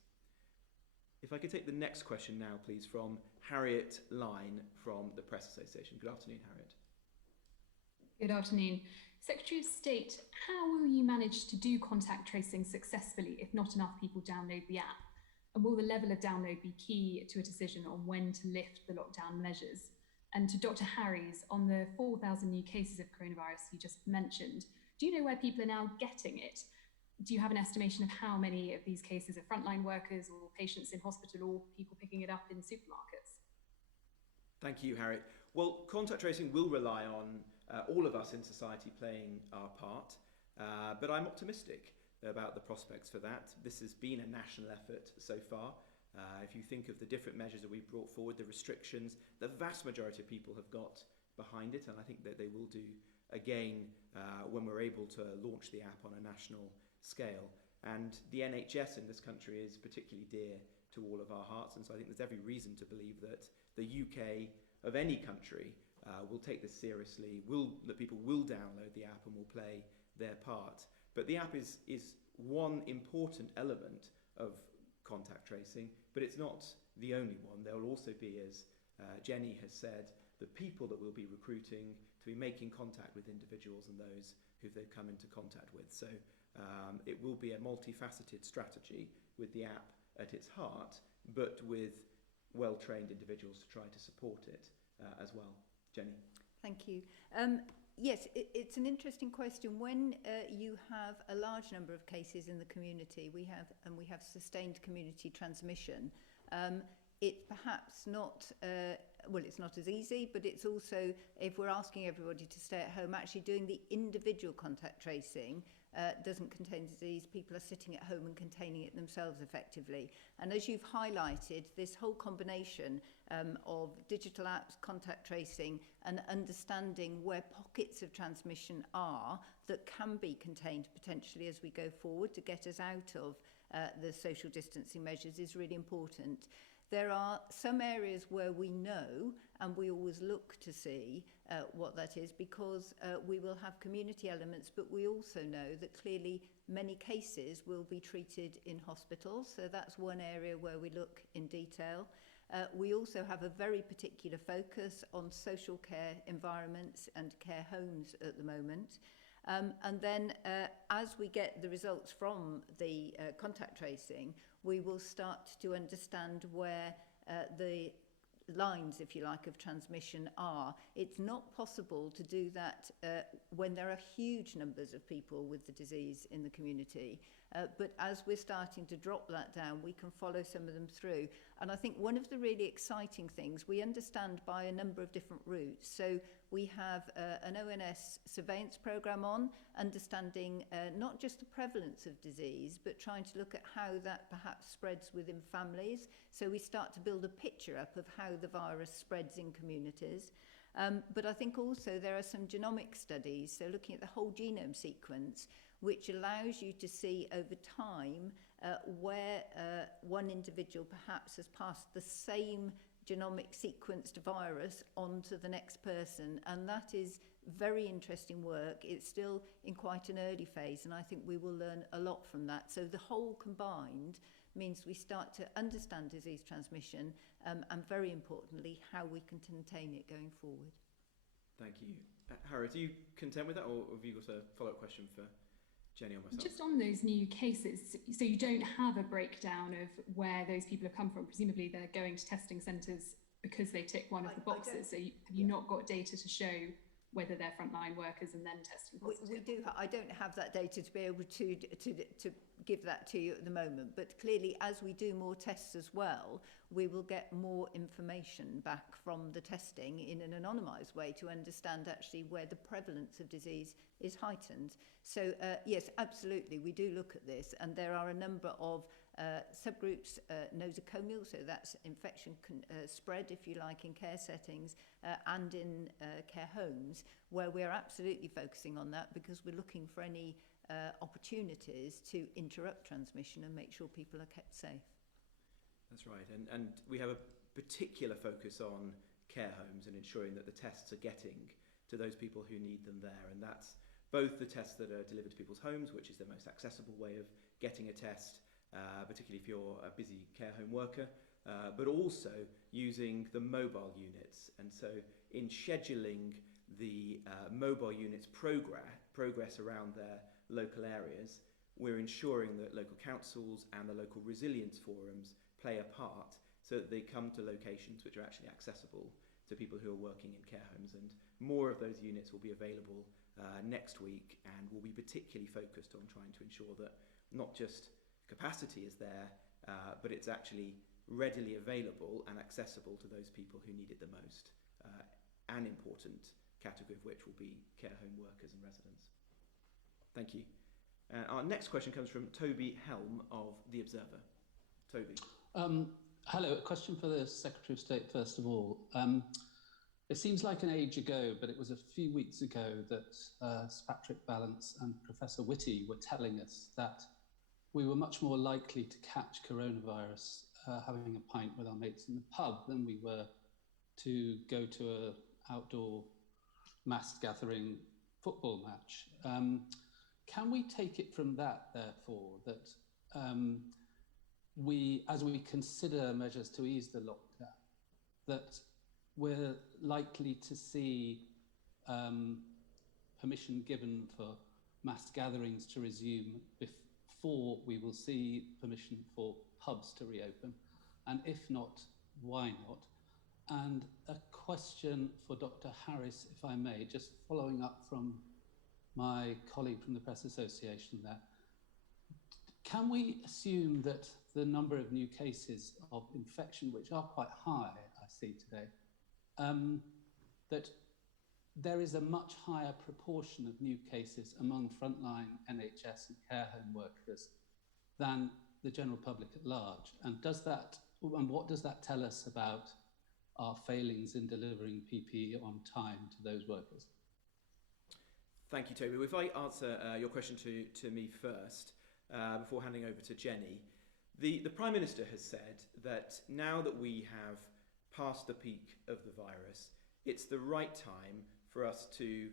If I could take the next question now, please, from Harriet Line from the Press Association. Good afternoon, Harriet. Good afternoon. Secretary of State, how will you manage to do contact tracing successfully if not enough people download the app? And will the level of download be key to a decision on when to lift the lockdown measures? And to Dr. Harries, on the 4,000 new cases of coronavirus you just mentioned, do you know where people are now getting it? Do you have an estimation of how many of these cases are frontline workers or patients in hospital or people picking it up in supermarkets? Thank you, Harriet. Well, contact tracing will rely on all of us in society playing our part, but I'm optimistic about the prospects for that. This has been a national effort so far. If you think of the different measures that we've brought forward, the restrictions, the vast majority of people have got behind it, and I think that they will do again when we're able to launch the app on a national scale. And the NHS in this country is particularly dear to all of our hearts, and so I think there's every reason to believe that the UK of any country will take this seriously, that people will download the app and will play their part. But the app is one important element of contact tracing, but it's not the only one. There will also be, as Jenny has said, the people that we'll be recruiting to be making contact with individuals and those who they've come into contact with. So it will be a multifaceted strategy with the app at its heart, but with well-trained individuals to try to support it as well. Jenny? Thank you. Yes, it's an interesting question. When you have a large number of cases in the community, we have sustained community transmission. It's perhaps not, it's not as easy, but it's also, if we're asking everybody to stay at home, actually doing the individual contact tracing doesn't contain disease. People are sitting at home and containing it themselves effectively. And as you've highlighted, this whole combination of digital apps, contact tracing, and understanding where pockets of transmission are that can be contained potentially as we go forward to get us out of the social distancing measures is really important. There are some areas where we know, and we always look to see what that is, because we will have community elements, but we also know that clearly many cases will be treated in hospitals. So that's one area where we look in detail. We also have a very particular focus on social care environments and care homes at the moment. And then as we get the results from the contact tracing, we will start to understand where the lines, if you like, of transmission are. It's not possible to do that when there are huge numbers of people with the disease in the community. But as we're starting to drop that down, we can follow some of them through. And I think one of the really exciting things, we understand by a number of different routes. So we have an ONS surveillance programme on, understanding not just the prevalence of disease, but trying to look at how that perhaps spreads within families. So we start to build a picture up of how the virus spreads in communities. But I think also there are some genomic studies, so looking at the whole genome sequence, which allows you to see over time where one individual perhaps has passed the same genomic sequenced virus onto the next person. And that is very interesting work. It's still in quite an early phase, and I think we will learn a lot from that. So the whole combined means we start to understand disease transmission and very importantly, how we can contain it going forward. Thank you. Harriet, are you content with that, or have you got a follow-up question for Jenny or myself? Just on those new cases, so you don't have a breakdown of where those people have come from. Presumably they're going to testing centres because they tick one of the boxes. So have you not got data to show whether they're frontline workers and then testing positive? We do. I don't have that data to be able to give that to you at the moment. But clearly, as we do more tests as well, we will get more information back from the testing in an anonymised way to understand actually where the prevalence of disease is heightened. So yes, absolutely, we do look at this, and there are a number of subgroups, nosocomial, so that's infection spread, if you like, in care settings and in care homes, where we're absolutely focusing on that because we're looking for any opportunities to interrupt transmission and make sure people are kept safe. That's right, and we have a particular focus on care homes and ensuring that the tests are getting to those people who need them there, and that's both the tests that are delivered to people's homes, which is the most accessible way of getting a test, particularly if you're a busy care home worker, but also using the mobile units. And so in scheduling the mobile units progress around their local areas, we're ensuring that local councils and the local resilience forums play a part so that they come to locations which are actually accessible to people who are working in care homes. And more of those units will be available next week, and will be particularly focused on trying to ensure that not just capacity is there, but it's actually readily available and accessible to those people who need it the most. An important category of which will be care home workers and residents. Thank you. Our next question comes from Toby Helm of The Observer. Toby. Hello, a question for the Secretary of State first of all. It seems like an age ago, but it was a few weeks ago that Sir Patrick Vallance and Professor Whitty were telling us that we were much more likely to catch coronavirus having a pint with our mates in the pub than we were to go to an outdoor mass gathering football match. Can we take it from that, therefore, that as we consider measures to ease the lockdown, that we're likely to see permission given for mass gatherings to resume before we will see permission for pubs to reopen? And if not, why not? And a question for Dr. Harris, if I may, just following up from my colleague from the Press Association there. Can we assume that the number of new cases of infection, which are quite high, I see today, that there is a much higher proportion of new cases among frontline NHS and care home workers than the general public at large? And what does that tell us about our failings in delivering PPE on time to those workers? Thank you, Toby. If I answer your question to me first, before handing over to Jenny, the Prime Minister has said that now that we have passed the peak of the virus, it's the right time for us to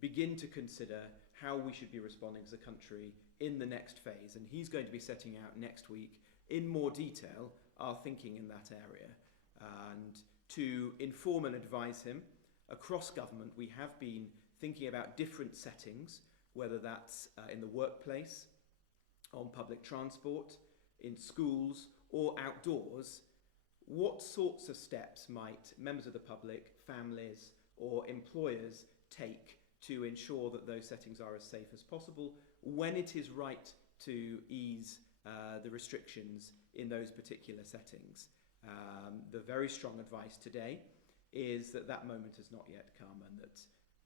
begin to consider how we should be responding as a country in the next phase. And he's going to be setting out next week in more detail our thinking in that area. And to inform and advise him, across government we have been thinking about different settings, whether that's in the workplace, on public transport, in schools or outdoors. What sorts of steps might members of the public, families or employers take to ensure that those settings are as safe as possible when it is right to ease the restrictions in those particular settings? The very strong advice today is that that moment has not yet come, and that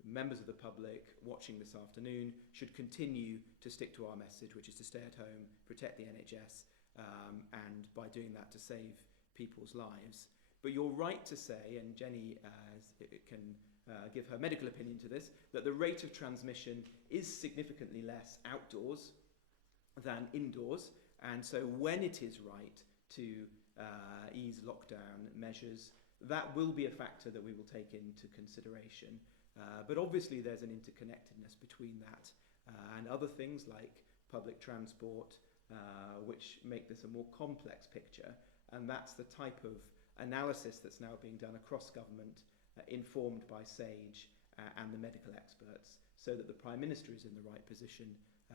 members of the public watching this afternoon should continue to stick to our message, which is to stay at home, protect the NHS, and by doing that to save people's lives. But you're right to say, and Jenny can give her medical opinion to this, that the rate of transmission is significantly less outdoors than indoors. And so when it is right to ease lockdown measures, that will be a factor that we will take into consideration. But obviously there's an interconnectedness between that and other things like public transport, which make this a more complex picture. And that's the type of analysis that's now being done across government, informed by SAGE and the medical experts, so that the Prime Minister is in the right position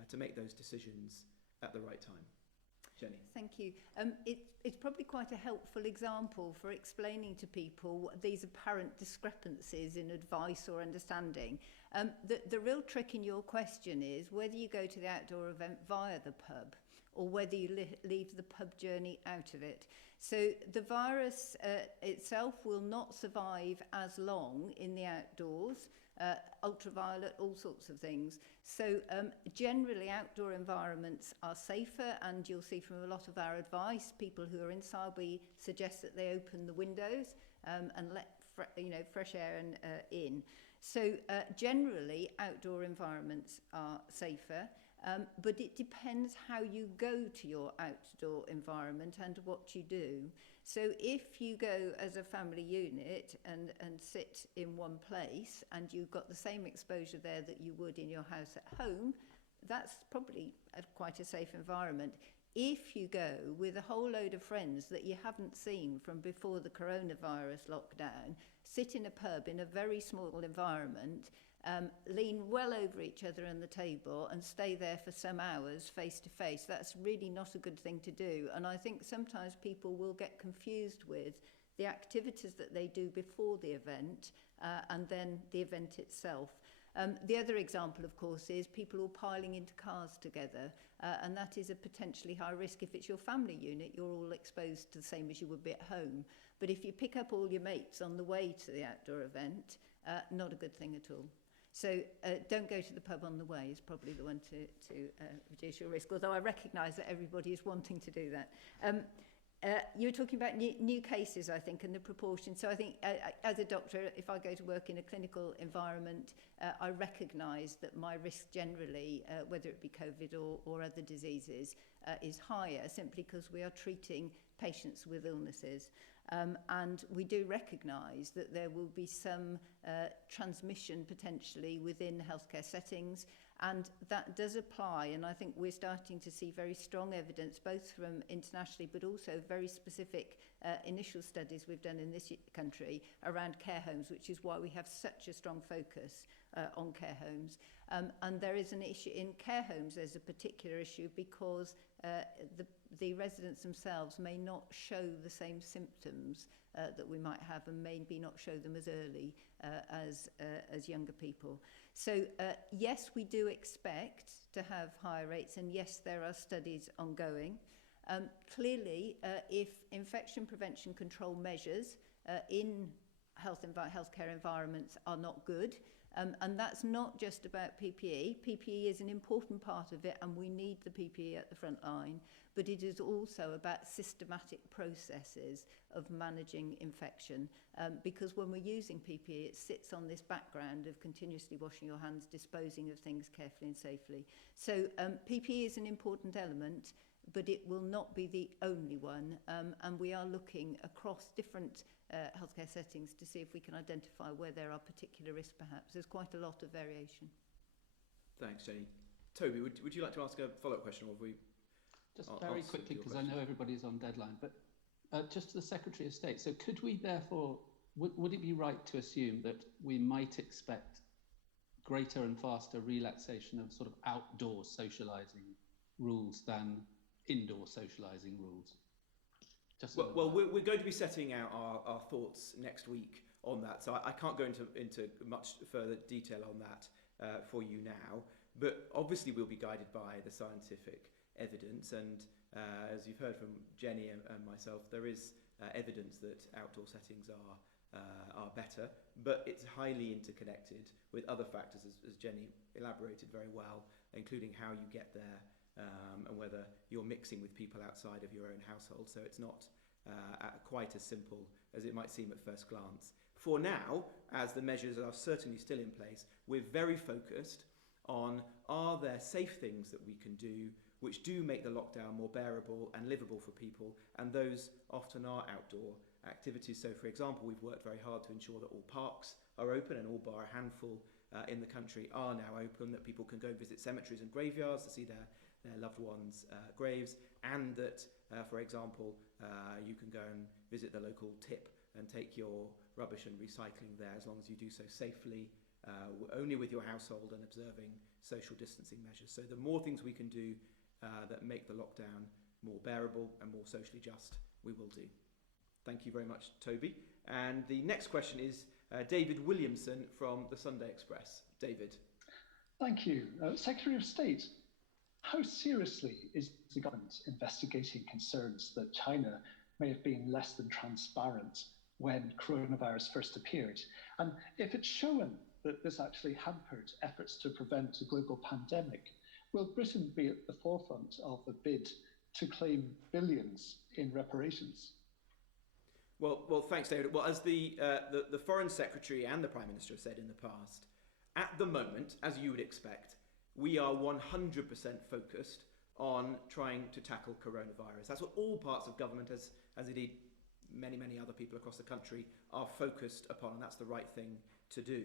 to make those decisions at the right time. Jenny. Thank you. It's probably quite a helpful example for explaining to people these apparent discrepancies in advice or understanding. The real trick in your question is whether you go to the outdoor event via the pub or whether you leave the pub journey out of it. So the virus itself will not survive as long in the outdoors, ultraviolet, all sorts of things. So generally outdoor environments are safer, and you'll see from a lot of our advice, people who are inside, we suggest that they open the windows and let fresh air in. So generally outdoor environments are safer. But it depends how you go to your outdoor environment and what you do. So if you go as a family unit and sit in one place and you've got the same exposure there that you would in your house at home, that's probably quite a safe environment. If you go with a whole load of friends that you haven't seen from before the coronavirus lockdown, sit in a pub in a very small environment, lean well over each other on the table and stay there for some hours face to face, that's really not a good thing to do. And I think sometimes people will get confused with the activities that they do before the event and then the event itself. The other example, of course, is people all piling into cars together, and that is a potentially high risk. If it's your family unit, you're all exposed to the same as you would be at home. But if you pick up all your mates on the way to the outdoor event, not a good thing at all. So don't go to the pub on the way is probably the one to reduce your risk, although I recognise that everybody is wanting to do that. You were talking about new cases, I think, and the proportion. So I think as a doctor, if I go to work in a clinical environment, I recognise that my risk generally, whether it be COVID or other diseases, is higher simply because we are treating patients with illnesses. And we do recognise that there will be some transmission potentially within healthcare settings, and that does apply. And I think we're starting to see very strong evidence, both from internationally but also very specific initial studies we've done in this country around care homes, which is why we have such a strong focus on care homes. And there is an issue in care homes. There's a particular issue because the residents themselves may not show the same symptoms that we might have, and maybe not show them as early as younger people. So yes, we do expect to have higher rates, and yes, there are studies ongoing. Clearly, if infection prevention control measures in healthcare environments are not good, and that's not just about PPE. PPE is an important part of it, and we need the PPE at the front line, but it is also about systematic processes of managing infection, because when we're using PPE, it sits on this background of continuously washing your hands, disposing of things carefully and safely. So PPE is an important element, but it will not be the only one, and we are looking across different healthcare settings to see if we can identify where there are particular risks perhaps. There's quite a lot of variation. Thanks, Jenny. Toby, would you like to ask a follow-up question, or have we... Just very quickly, because I know everybody's on deadline, but just to the Secretary of State, so could we therefore, would it be right to assume that we might expect greater and faster relaxation of sort of outdoor socialising rules than indoor socialising rules? Well, we're going to be setting out our thoughts next week on that, so I can't go into much further detail on that for you now, but obviously we'll be guided by the scientific evidence, and as you've heard from Jenny and myself, there is evidence that outdoor settings are better, but it's highly interconnected with other factors, as Jenny elaborated very well, including how you get there, and whether you're mixing with people outside of your own household. So it's not quite as simple as it might seem at first glance. For now, as the measures are certainly still in place, we're very focused on, are there safe things that we can do which do make the lockdown more bearable and livable for people, and those often are outdoor activities. So, for example, we've worked very hard to ensure that all parks are open, and all bar a handful in the country are now open, that people can go visit cemeteries and graveyards to see their loved ones' graves, and that, for example, you can go and visit the local tip and take your rubbish and recycling there, as long as you do so safely, only with your household and observing social distancing measures. So the more things we can do that make the lockdown more bearable and more socially just, we will do. Thank you very much, Toby. And the next question is David Williamson from the Sunday Express. David. Thank you. Secretary of State, how seriously is the government investigating concerns that China may have been less than transparent when coronavirus first appeared? And if it's shown that this actually hampered efforts to prevent a global pandemic, will Britain be at the forefront of the bid to claim billions in reparations? Well, thanks, David. Well, as the Foreign Secretary and the Prime Minister have said in the past, at the moment, as you would expect, we are 100% focused on trying to tackle coronavirus. That's what all parts of government, as indeed many other people across the country, are focused upon, and that's the right thing to do.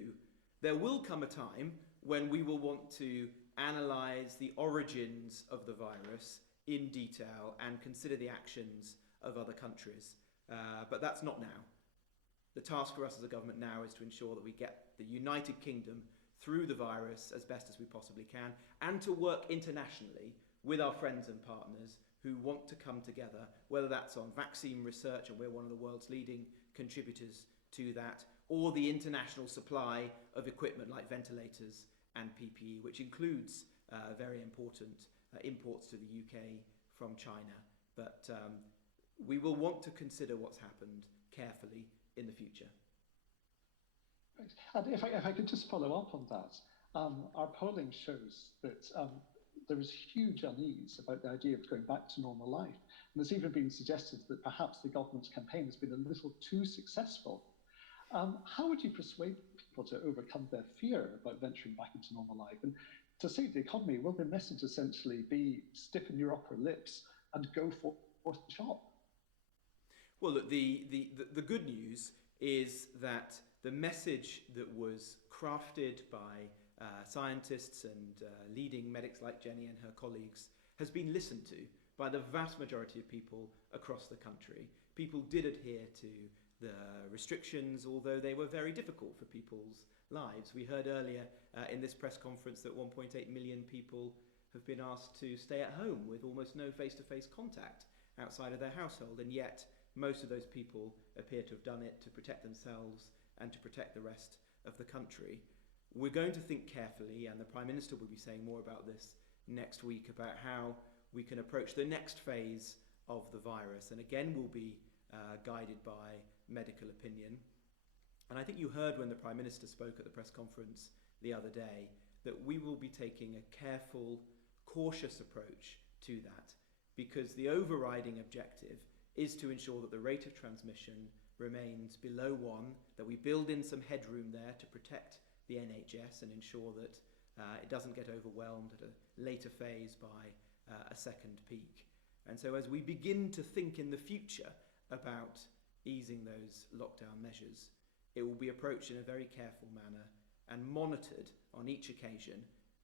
There will come a time when we will want to analyse the origins of the virus in detail and consider the actions of other countries. But that's not now. The task for us as a government now is to ensure that we get the United Kingdom through the virus as best as we possibly can, and to work internationally with our friends and partners who want to come together, whether that's on vaccine research, and we're one of the world's leading contributors to that, or the international supply of equipment like ventilators and PPE, which includes very important imports to the UK from China. But we will want to consider what's happened carefully in the future. And if I could just follow up on that, our polling shows that there is huge unease about the idea of going back to normal life. And there's even been suggested that perhaps the government's campaign has been a little too successful. How would you persuade people to overcome their fear about venturing back into normal life? And to save the economy, will the message essentially be stiffen your upper lips and go forth to shop? Well, look, the good news is that the message that was crafted by scientists and leading medics like Jenny and her colleagues has been listened to by the vast majority of people across the country. People did adhere to the restrictions, although they were very difficult for people's lives. We heard earlier in this press conference that 1.8 million people have been asked to stay at home with almost no face-to-face contact outside of their household, and yet most of those people appear to have done it to protect themselves and to protect the rest of the country. We're going to think carefully, and the Prime Minister will be saying more about this next week, about how we can approach the next phase of the virus, and again we'll be guided by medical opinion. And I think you heard when the Prime Minister spoke at the press conference the other day that we will be taking a careful, cautious approach to that, because the overriding objective is to ensure that the rate of transmission remains below 1, that we build in some headroom there to protect the NHS and ensure that it doesn't get overwhelmed at a later phase by a second peak. And so as we begin to think in the future about easing those lockdown measures, it will be approached in a very careful manner and monitored on each occasion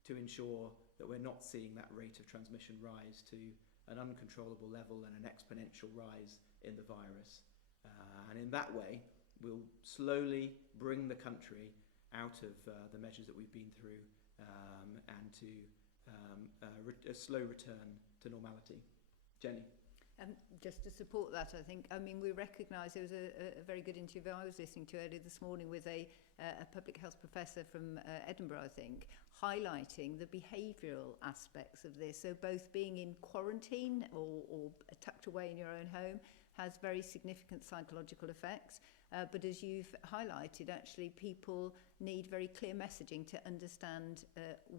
to ensure that we're not seeing that rate of transmission rise to an uncontrollable level and an exponential rise in the virus. And in that way, we'll slowly bring the country out of the measures that we've been through and to a slow return to normality. Jenny? Just to support that, I think, we recognise there was a very good interview I was listening to earlier this morning with a public health professor from Edinburgh, I think, highlighting the behavioural aspects of this. So both being in quarantine or tucked away in your own home has very significant psychological effects. But as you've highlighted, actually, people need very clear messaging to understand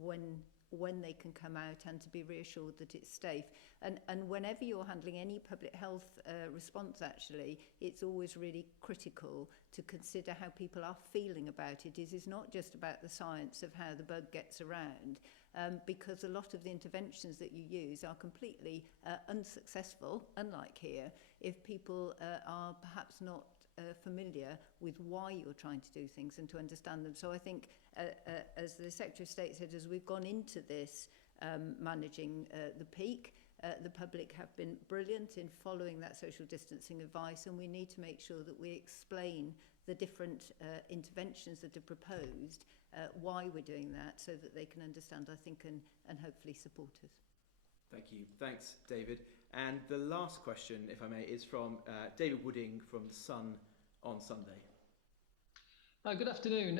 when they can come out and to be reassured that it's safe. And whenever you're handling any public health response, actually, it's always really critical to consider how people are feeling about it. It is not just about the science of how the bug gets around, because a lot of the interventions that you use are completely unsuccessful, unlike here, if people are perhaps not familiar with why you're trying to do things and to understand them. So I think, as the Secretary of State said, as we've gone into this managing the peak, the public have been brilliant in following that social distancing advice, and we need to make sure that we explain the different interventions that are proposed, why we're doing that, so that they can understand, I think, and hopefully support us. Thank you. Thanks, David. And the last question, if I may, is from David Wooding from The Sun on Sunday. Good afternoon.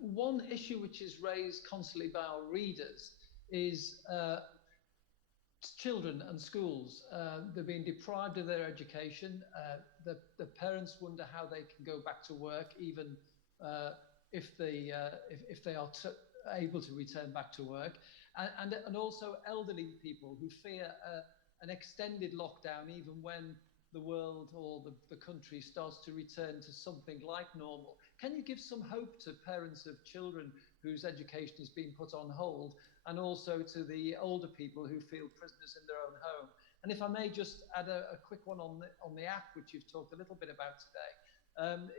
One issue which is raised constantly by our readers is children and schools. They're being deprived of their education. The parents wonder how they can go back to work, even if they are able to return back to work. And also elderly people who fear an extended lockdown, even when the world or the country starts to return to something like normal. Can you give some hope to parents of children whose education is being put on hold, and also to the older people who feel prisoners in their own home? And if I may just add a quick one on the app, which you've talked a little bit about today.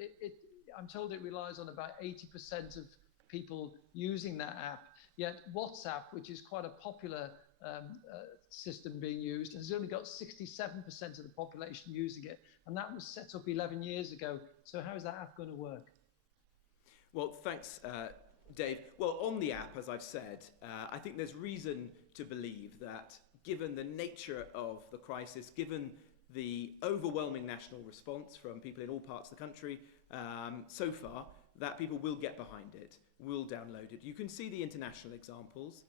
I'm told it relies on about 80% of people using that app, yet WhatsApp, which is quite a popular system being used, has only got 67% of the population using it, and that was set up 11 years ago. So how is that app going to work? Well, thanks, Dave. Well, on the app, as I've said, I think there's reason to believe that given the nature of the crisis, given the overwhelming national response from people in all parts of the country so far, that people will get behind it, will download it. You can see the international examples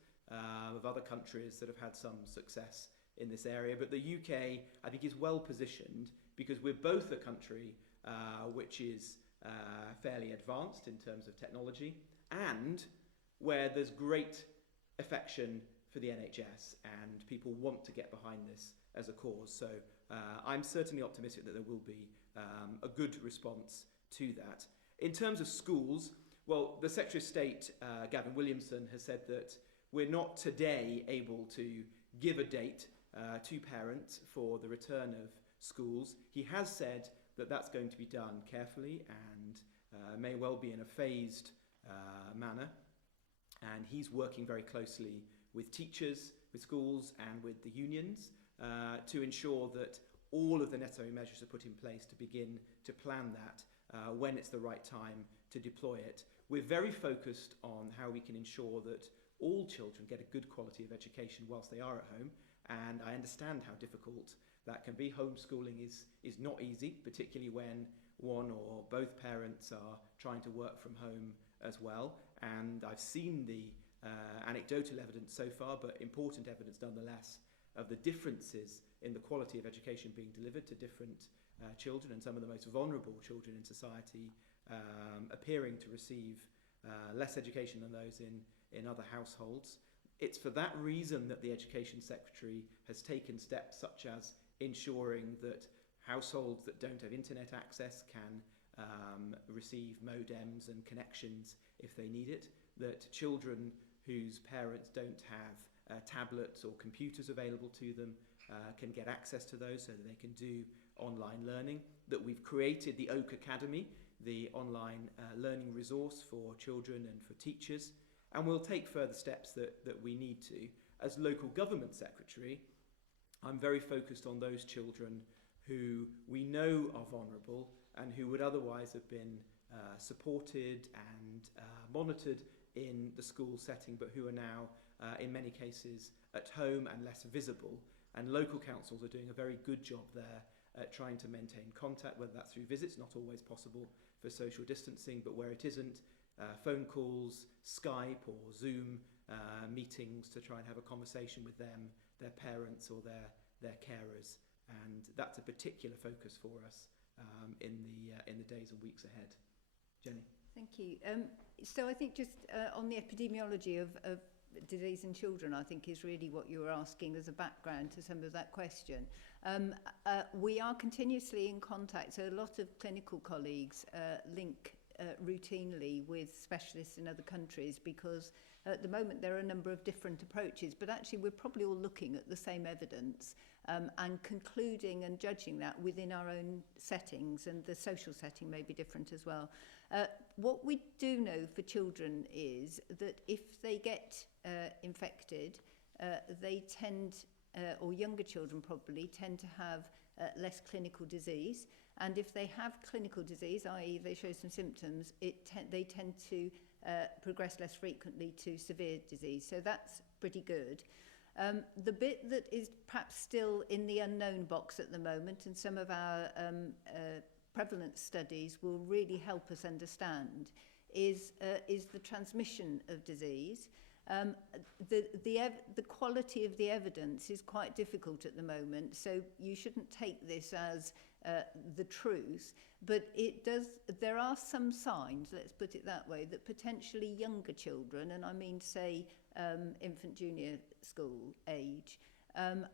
of other countries that have had some success in this area, but the UK, I think, is well positioned because we're both a country which is fairly advanced in terms of technology, and where there's great affection for the NHS and people want to get behind this as a cause. So I'm certainly optimistic that there will be a good response to that. In terms of schools, well, the Secretary of State, Gavin Williamson, has said that we're not today able to give a date to parents for the return of schools. He has said that that's going to be done carefully and may well be in a phased manner. And he's working very closely with teachers, with schools and with the unions to ensure that all of the necessary measures are put in place to begin to plan that when it's the right time to deploy it. We're very focused on how we can ensure that all children get a good quality of education whilst they are at home, and I understand how difficult that can be. Homeschooling is not easy, particularly when one or both parents are trying to work from home as well, and I've seen the anecdotal evidence so far, but important evidence nonetheless, of the differences in the quality of education being delivered to different children, and some of the most vulnerable children in society appearing to receive less education than those in other households. It's for that reason that the Education Secretary has taken steps such as ensuring that households that don't have internet access can receive modems and connections if they need it, that children whose parents don't have tablets or computers available to them can get access to those so that they can do online learning, that we've created the Oak Academy, the online learning resource for children and for teachers, and we'll take further steps that we need to. As Local Government Secretary, I'm very focused on those children who we know are vulnerable and who would otherwise have been supported and monitored in the school setting, but who are now, in many cases, at home and less visible. And local councils are doing a very good job there at trying to maintain contact, whether that's through visits, not always possible for social distancing, but where it isn't, phone calls, Skype or Zoom meetings to try and have a conversation with them, their parents or their carers. And that's a particular focus for us in the days and weeks ahead. Jenny. Thank you. So I think just on the epidemiology of disease in children, I think is really what you were asking as a background to some of that question. We are continuously in contact, so a lot of clinical colleagues link routinely with specialists in other countries, because at the moment there are a number of different approaches, but actually we're probably all looking at the same evidence and concluding and judging that within our own settings, and the social setting may be different as well. What we do know for children is that if they get infected, they tend, or younger children probably, tend to have less clinical disease. And if they have clinical disease, i.e. they show some symptoms, they tend to progress less frequently to severe disease. So that's pretty good. The bit that is perhaps still in the unknown box at the moment, and some of our prevalence studies will really help us understand, is the transmission of disease. The quality of the evidence is quite difficult at the moment, so you shouldn't take this as the truth, but there are some signs, let's put it that way, that potentially younger children, and I mean say infant junior school age,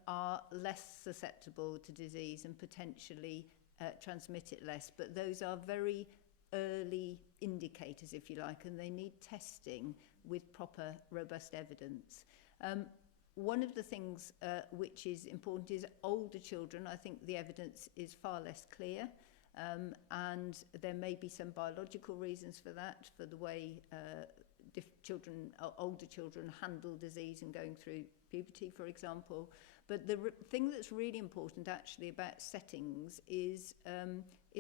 are less susceptible to disease and potentially transmit it less, but those are very early indicators, if you like, and they need testing with proper, robust evidence. One of the things which is important is older children. I think the evidence is far less clear, and there may be some biological reasons for that, for the way older children handle disease and going through puberty, for example. But the thing that's really important actually about settings is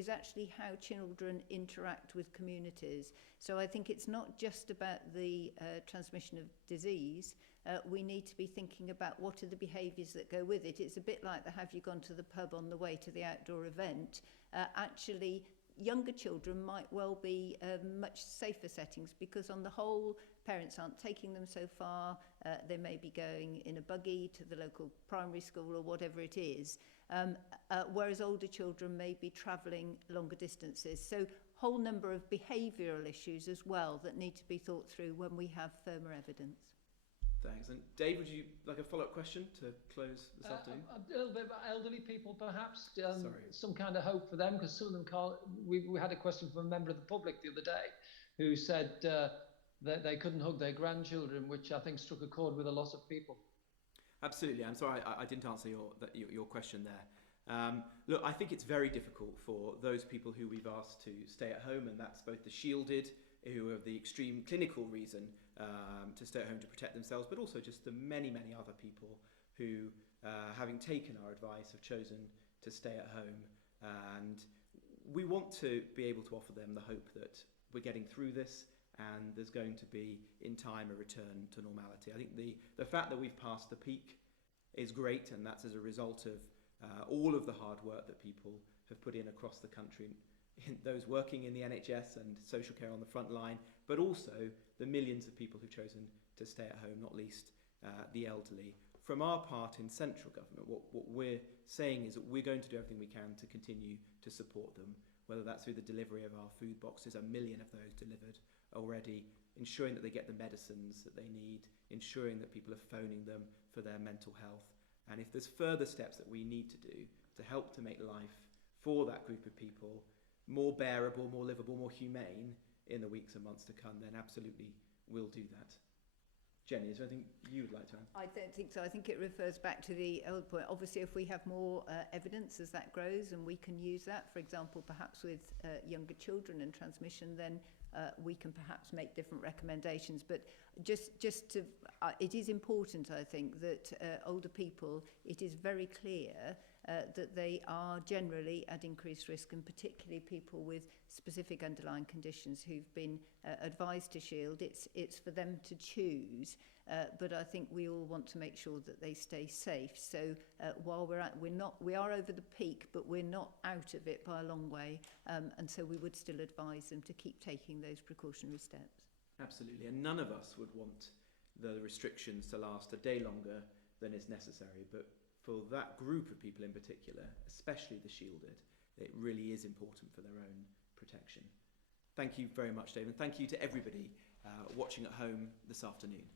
actually how children interact with communities. So I think it's not just about the transmission of disease. We need to be thinking about what are the behaviours that go with it. It's a bit like the have you gone to the pub on the way to the outdoor event. Actually, younger children might well be much safer settings, because on the whole, parents aren't taking them so far. They may be going in a buggy to the local primary school or whatever it is, whereas older children may be travelling longer distances. So whole number of behavioural issues as well that need to be thought through when we have firmer evidence. Thanks. And Dave, would you like a follow-up question to close this afternoon? A little bit about elderly people, perhaps. Sorry. Some kind of hope for them, because some of them can't. We had a question from a member of the public the other day who said that they couldn't hug their grandchildren, which I think struck a chord with a lot of people. Absolutely. I'm sorry I didn't answer your question there. Look, I think it's very difficult for those people who we've asked to stay at home, and that's both the shielded, who have the extreme clinical reason to stay at home to protect themselves, but also just the many, many other people who, having taken our advice, have chosen to stay at home. And we want to be able to offer them the hope that we're getting through this and there's going to be, in time, a return to normality. I think the fact that we've passed the peak is great, and that's as a result of all of the hard work that people have put in across the country, those working in the NHS and social care on the front line, but also the millions of people who've chosen to stay at home, not least the elderly. From our part in central government, what we're saying is that we're going to do everything we can to continue to support them, whether that's through the delivery of our food boxes, 1 million of those delivered already, ensuring that they get the medicines that they need, ensuring that people are phoning them for their mental health. And if there's further steps that we need to do to help to make life for that group of people more bearable, more livable, more humane in the weeks and months to come, then absolutely we'll do that. Jenny, is there anything you would like to add? I don't think so. I think it refers back to the old point. Obviously, if we have more evidence as that grows and we can use that, for example, perhaps with younger children and transmission, then we can perhaps make different recommendations. But just to, it is important, I think, that older people, it is very clear that they are generally at increased risk, and particularly people with specific underlying conditions who've been advised to shield. It's for them to choose, but I think we all want to make sure that they stay safe. So while we are over the peak, but we're not out of it by a long way, and so we would still advise them to keep taking those precautionary steps. Absolutely, and none of us would want the restrictions to last a day longer than is necessary, but for that group of people in particular, especially the shielded, it really is important for their own protection. Thank you very much, Dave, and thank you to everybody watching at home this afternoon.